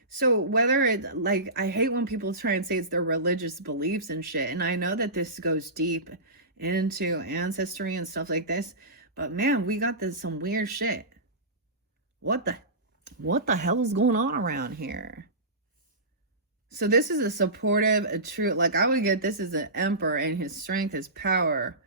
So whether it, like, I hate when people try and say it's their religious beliefs and shit. And I know that this goes deep into ancestry and stuff like this, but man, we got some weird shit. What the hell's going on around here? So this is a supportive, a true, like, I would get this as an emperor and his strength, his power.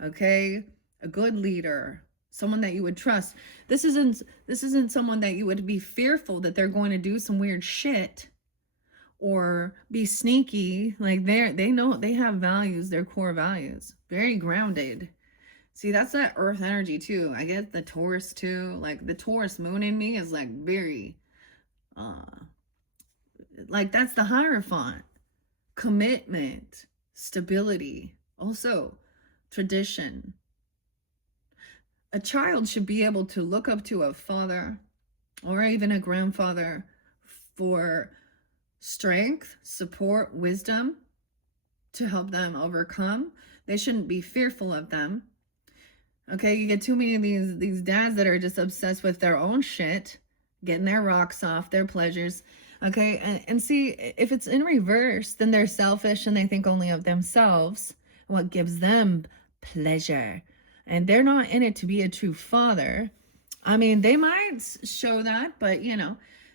Okay, a good leader, someone that you would trust. This isn't someone that you would be fearful that they're going to do some weird shit or be sneaky. Like, they know, they have values, their core values, very grounded. See, that's that earth energy too. I get the Taurus too. Like, the Taurus moon in me is like very like, that's the Hierophant. Commitment, stability, also tradition. A child should be able to look up to a father or even a grandfather for strength, support, wisdom to help them overcome. They shouldn't be fearful of them. Okay, you get too many of these dads that are just obsessed with their own shit, getting their rocks off, their pleasures. Okay, and see, if it's in reverse, then they're selfish and they think only of themselves, what gives them pleasure. And they're not in it to be a true father. I mean, they might show that, but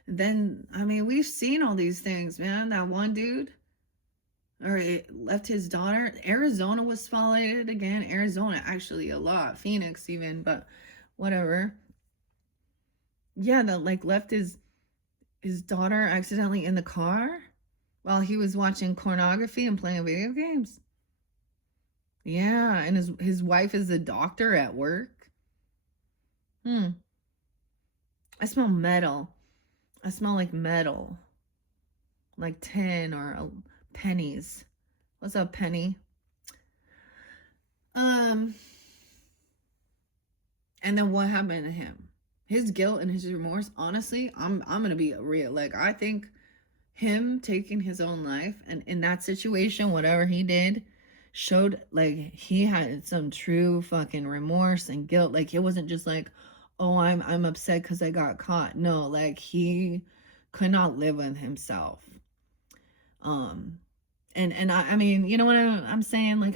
then, I mean, we've seen all these things, man. That one dude, or it left his daughter. Arizona was spotlighted again. Arizona, actually, a lot. Phoenix, even, but whatever. Yeah, that, like, left his daughter accidentally in the car while he was watching pornography and playing video games. Yeah, and his wife is a doctor at work. I smell metal. I smell like metal. Like tin or pennies. What's up, Penny? And then what happened to him? His guilt and his remorse, honestly, I'm gonna be real. Like, I think him taking his own life and in that situation, whatever he did, showed like he had some true fucking remorse and guilt. Like, it wasn't just like, oh, I'm upset because I got caught. No, like, he could not live with himself. And I mean, you know what I'm saying? Like,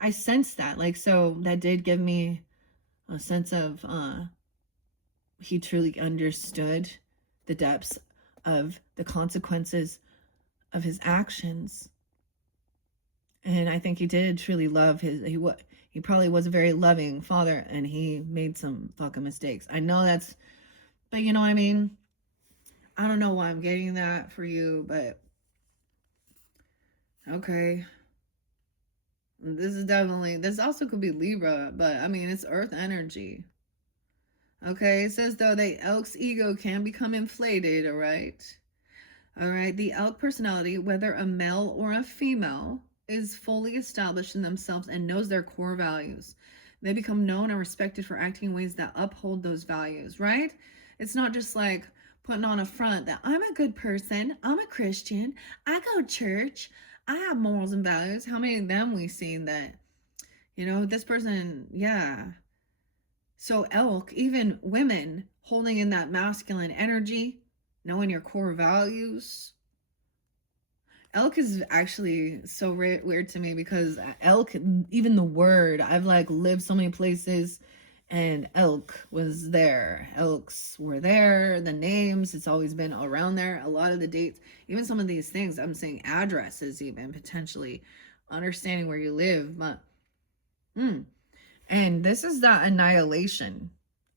I sensed that. Like, so that did give me a sense of he truly understood the depths of the consequences of his actions. And I think he did truly love he probably was a very loving father, and he made some fucking mistakes. I know that's, but you know what I mean? I don't know why I'm getting that for you, but okay. This also could be Libra, but I mean, it's earth energy. Okay, it says though the elk's ego can become inflated, all right? All right, the elk personality, whether a male or a female, is fully established in themselves and knows their core values. They become known and respected for acting in ways that uphold those values, right? It's not just like putting on a front that I'm a good person, I'm a Christian, I go to church, I have morals and values. How many of them we've seen that, this person, yeah. So elk, even women holding in that masculine energy, knowing your core values, Elk is actually so weird to me because elk, even the word, I've like lived so many places and elk was there. Elks were there. The names, it's always been around there. A lot of the dates, even some of these things, I'm saying addresses, even potentially understanding where you live. But, and this is that annihilation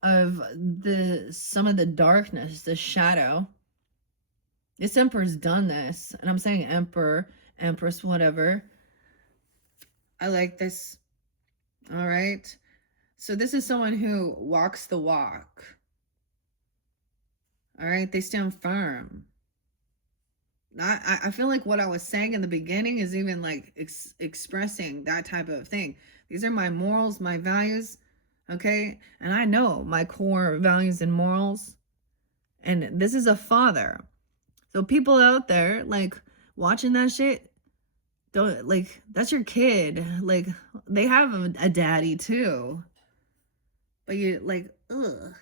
of the some of the darkness, the shadow. This emperor's done this, and I'm saying emperor, empress, whatever. I like this. All right. So this is someone who walks the walk. All right. They stand firm. I feel like what I was saying in the beginning is even like expressing that type of thing. These are my morals, my values. Okay. And I know my core values and morals. And this is a father. So people out there like watching that shit, don't like, that's your kid. Like they have a daddy too. But you like, ugh.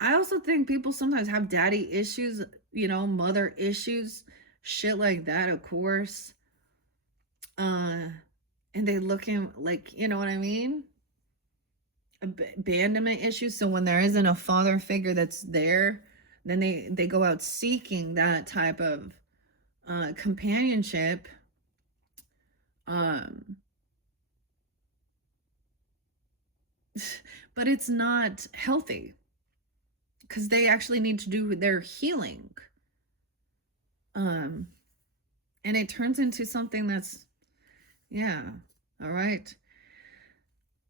I also think people sometimes have daddy issues, mother issues, shit like that, of course. And they look in like, you know what I mean? Abandonment issues. So when there isn't a father figure that's there, then they go out seeking that type of companionship. But it's not healthy because they actually need to do their healing. And it turns into something that's, yeah, all right.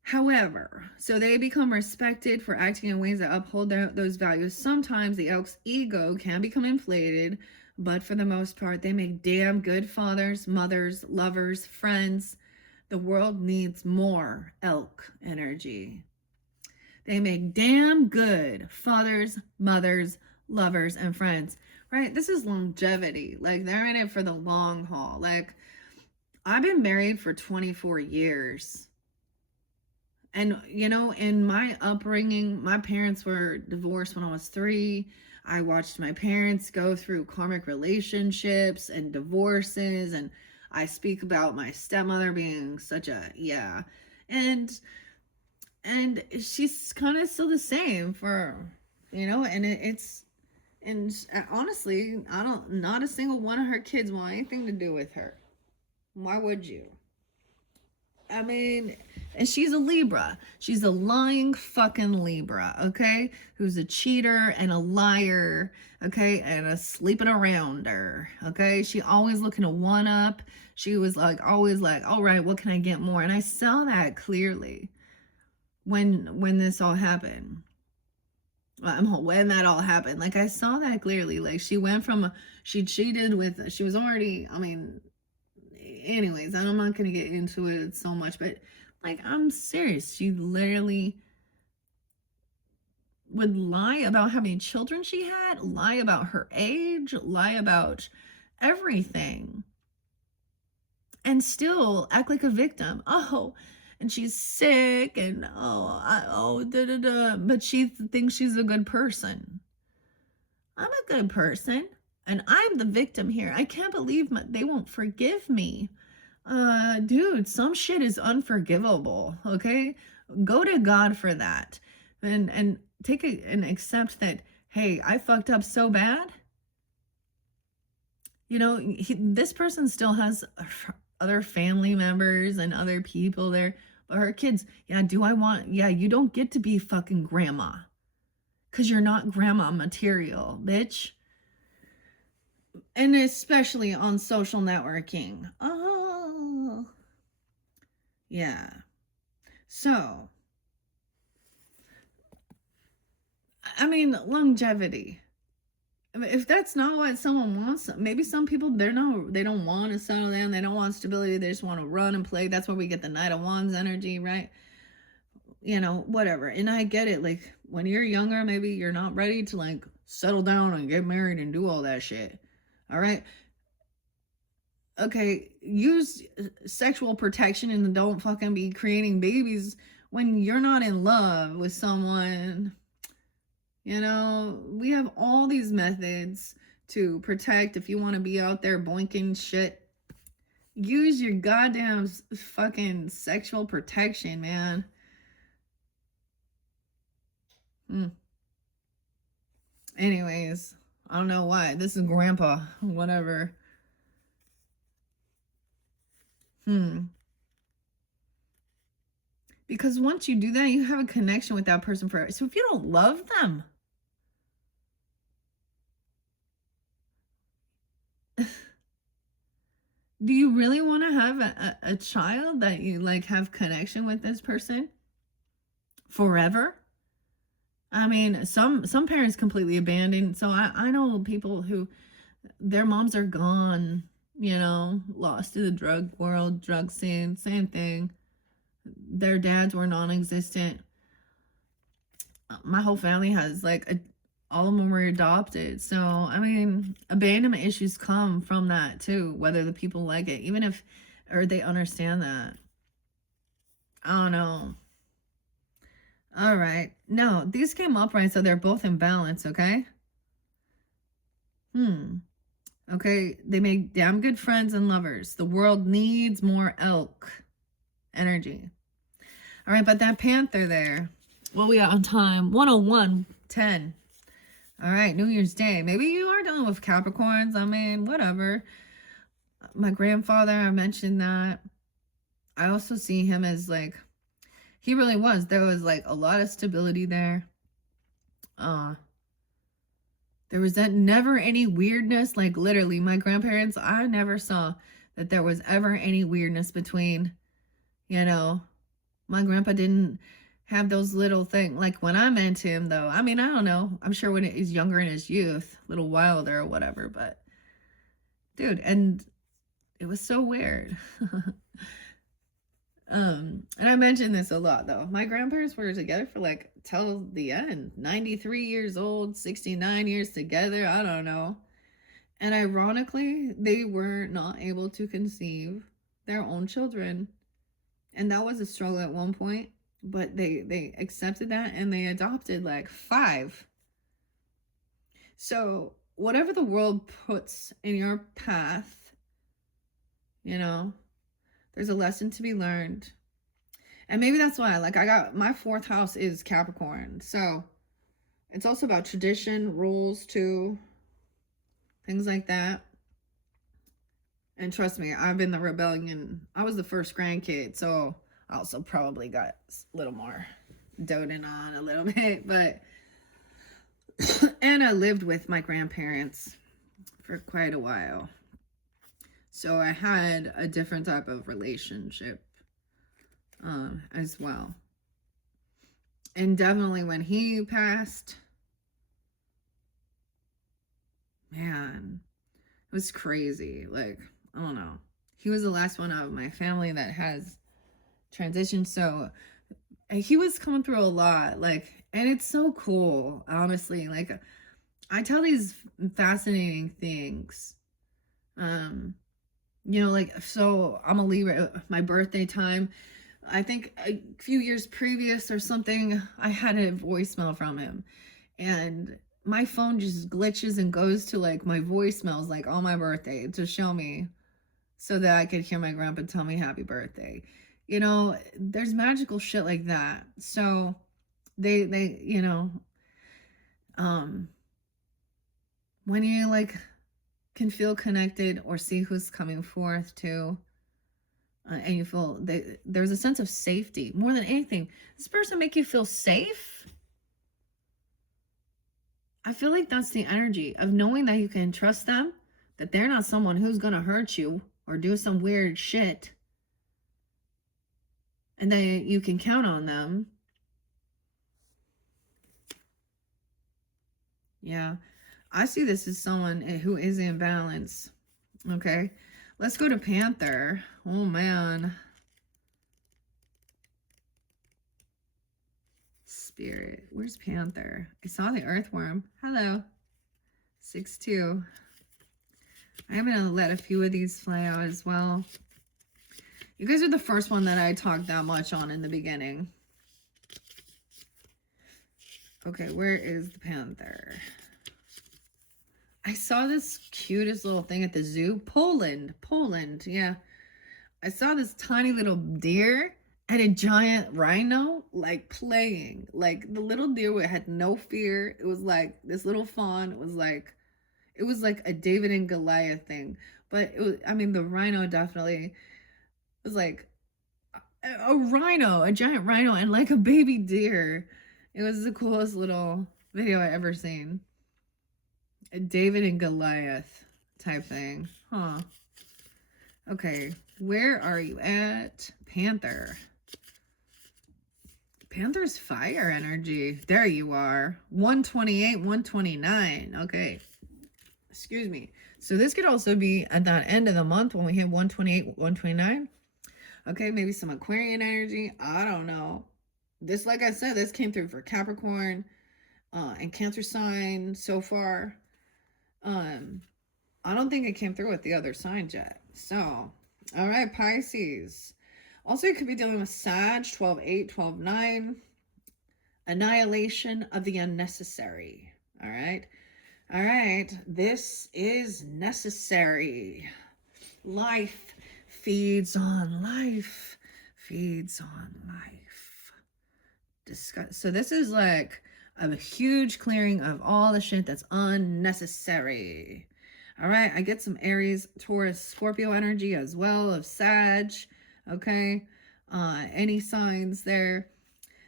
However, so they become respected for acting in ways that uphold those values. Sometimes the elk's ego can become inflated, but for the most part, they make damn good fathers, mothers, lovers, friends. The world needs more elk energy. They make damn good fathers, mothers, lovers, and friends, right? This is longevity. Like they're in it for the long haul. Like I've been married for 24 years. And, in my upbringing, my parents were divorced when I was 3. I watched my parents go through karmic relationships and divorces. And I speak about my stepmother being such a, yeah. And she's kind of still the same for, and it's, and honestly, not a single one of her kids want anything to do with her. Why would you? I mean, and she's a Libra. She's a lying fucking Libra, okay? Who's a cheater and a liar, okay? And a sleeping around her, okay? She always looking to one up. She was like, always like, all right, what can I get more? And I saw that clearly when this all happened. When that all happened, like I saw that clearly. Like she went from, she cheated with, she was already, anyways, I'm not gonna get into it so much, but like I'm serious, she literally would lie about how many children she had, lie about her age, lie about everything, and still act like a victim. Oh, and she's sick, and but she thinks she's a good person. I'm a good person, and I'm the victim here. I can't believe they won't forgive me. Dude, some shit is unforgivable, okay? Go to God for that. And take and accept that, hey, I fucked up so bad. This person still has other family members and other people there, but her kids, yeah, you don't get to be fucking grandma. Cause you're not grandma material, bitch. And especially on social networking. Oh, yeah. So, I mean, longevity. If that's not what someone wants, maybe some people they don't want to settle down, they don't want stability, they just want to run and play. That's where we get the Knight of Wands energy, right? Whatever. And I get it. Like when you're younger, maybe you're not ready to like settle down and get married and do all that shit. All right. Okay, use sexual protection and don't fucking be creating babies when you're not in love with someone. We have all these methods to protect. If you want to be out there boinking shit, use your goddamn fucking sexual protection, man. Anyways, I don't know why. This is grandpa. Whatever. Because once you do that, you have a connection with that person forever. So if you don't love them, do you really want to have a child that you like have connection with this person forever? I mean, some parents completely abandon. So I know people who their moms are gone, you know, lost to the drug world, drug scene, same thing. Their dads were non-existent. My whole family has like all of them were adopted. So, I mean, abandonment issues come from that too, whether the people like it, even if, or they understand that. I don't know. All right. No, these came up right, so they're both in balance, okay? Okay, they make damn good friends and lovers. The world needs more elk energy. All right, but that Panther there. What we got on time? 101:10. All right, New Year's Day. Maybe you are dealing with Capricorns. I mean, whatever. My grandfather, I mentioned that. I also see him as like, he really was. There was like a lot of stability there. There was never any weirdness. Like literally, my grandparents, I never saw that there was ever any weirdness between, you know, my grandpa didn't have those little things. Like when I met him, though, I mean, I don't know. I'm sure when he's younger in his youth, a little wilder or whatever, but dude, and it was so weird. And I mentioned this a lot, though. My grandparents were together for like till the end, 93 years old, 69 years together. I don't know. And ironically, they were not able to conceive their own children. And that was a struggle at one point, but they accepted that and they adopted like 5. So whatever the world puts in your path, you know, there's a lesson to be learned. And maybe that's why, like, I got my 4th house is Capricorn. So it's also about tradition, rules too, things like that. And trust me, I've been the rebellion. I was the first grandkid, so I also probably got a little more doting on a little bit. But, and I lived with my grandparents for quite a while. So I had a different type of relationship as well. And definitely when he passed, man, it was crazy. Like, I don't know. He was the last one out of my family that has transitioned. So he was coming through a lot. Like, and it's so cool, honestly. Like, I tell these fascinating things. You know, like, so I'm a Libra, my birthday time. I think a few years previous or something, I had a voicemail from him. And my phone just glitches and goes to like my voicemails like on my birthday to show me so that I could hear my grandpa tell me happy birthday. You know, there's magical shit like that. So they you know, when you like can feel connected or see who's coming forth too, and you feel there's a sense of safety more than anything. This person make you feel safe. I feel like that's the energy of knowing that you can trust them, that they're not someone who's going to hurt you or do some weird shit, and that you can count on them. Yeah, I see this as someone who is in balance. Okay, let's go to Panther. Oh, man. Spirit. Where's Panther? I saw the earthworm. Hello. 6-2. I'm going to let a few of these fly out as well. You guys are the first one that I talked that much on in the beginning. Okay, where is the Panther? I saw this cutest little thing at the zoo. Poland, yeah. I saw this tiny little deer and a giant rhino like playing. Like the little deer had no fear. It was like this little fawn. It was like a David and Goliath thing. But it was, I mean, the rhino definitely was like a rhino, a giant rhino, and like a baby deer. It was the coolest little video I ever seen. A David and Goliath type thing. Huh. Okay, where are you at? Panther. Panther's fire energy. There you are. 128, 129. Okay. Excuse me. So this could also be at that end of the month when we hit 128, 129. Okay, maybe some Aquarian energy. I don't know. This, like I said, this came through for Capricorn and Cancer sign so far. I don't think it came through with the other signs yet. So, all right, Pisces. Also, you could be dealing with Sag, 12-8, 12-9. Annihilation of the unnecessary. All right. All right. This is necessary. Life feeds on life. Feeds on life. So this is like a huge clearing of all the shit that's unnecessary. All right, I get some Aries, Taurus, Scorpio energy as well of Sag. Okay, any signs there?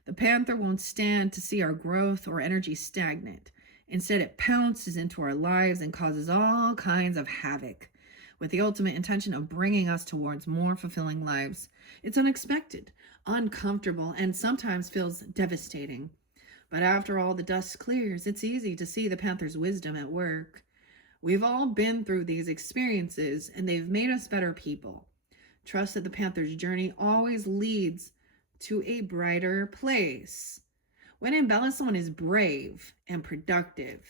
The Panther won't stand to see our growth or energy stagnant. Instead, it pounces into our lives and causes all kinds of havoc with the ultimate intention of bringing us towards more fulfilling lives. It's unexpected, uncomfortable, and sometimes feels devastating. But after all the dust clears, it's easy to see the Panther's wisdom at work. We've all been through these experiences, and they've made us better people. Trust that the Panther's journey always leads to a brighter place. When in balance, someone is brave and productive.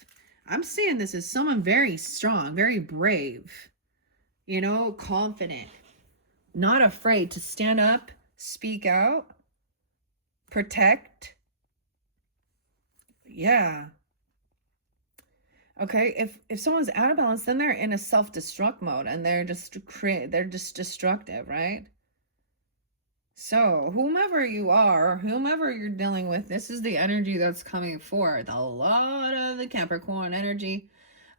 I'm seeing this as someone very strong, very brave, confident, not afraid to stand up, speak out, protect. Yeah. Okay, if someone's out of balance, then they're in a self-destruct mode and they're just destructive, right? So, whomever you are, whomever you're dealing with, this is the energy that's coming forth. A lot of the Capricorn energy.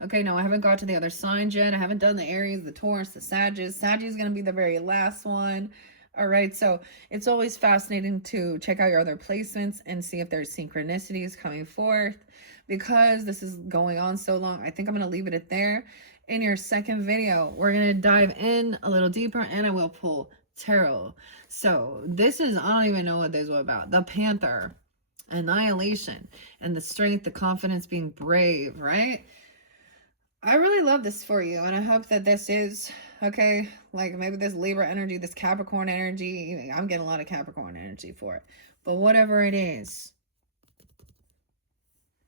Okay, no, I haven't got to the other signs yet. I haven't done the Aries, the Taurus, the Sagittarius. Sagittarius is going to be the very last one. All right, so it's always fascinating to check out your other placements and see if there's synchronicities coming forth. Because this is going on so long, I think I'm going to leave it at there. In your second video, we're going to dive in a little deeper and I will pull tarot. So this is, I don't even know what this was about. The Panther, annihilation, and the strength, the confidence, being brave, right? I really love this for you, and I hope that this is, okay, like maybe this Libra energy, this Capricorn energy, I'm getting a lot of Capricorn energy for it, but whatever it is,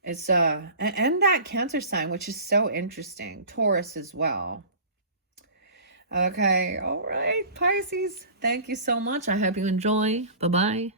it's, and that Cancer sign, which is so interesting, Taurus as well. Okay, all right, Pisces, thank you so much. I hope you enjoy. Bye-bye.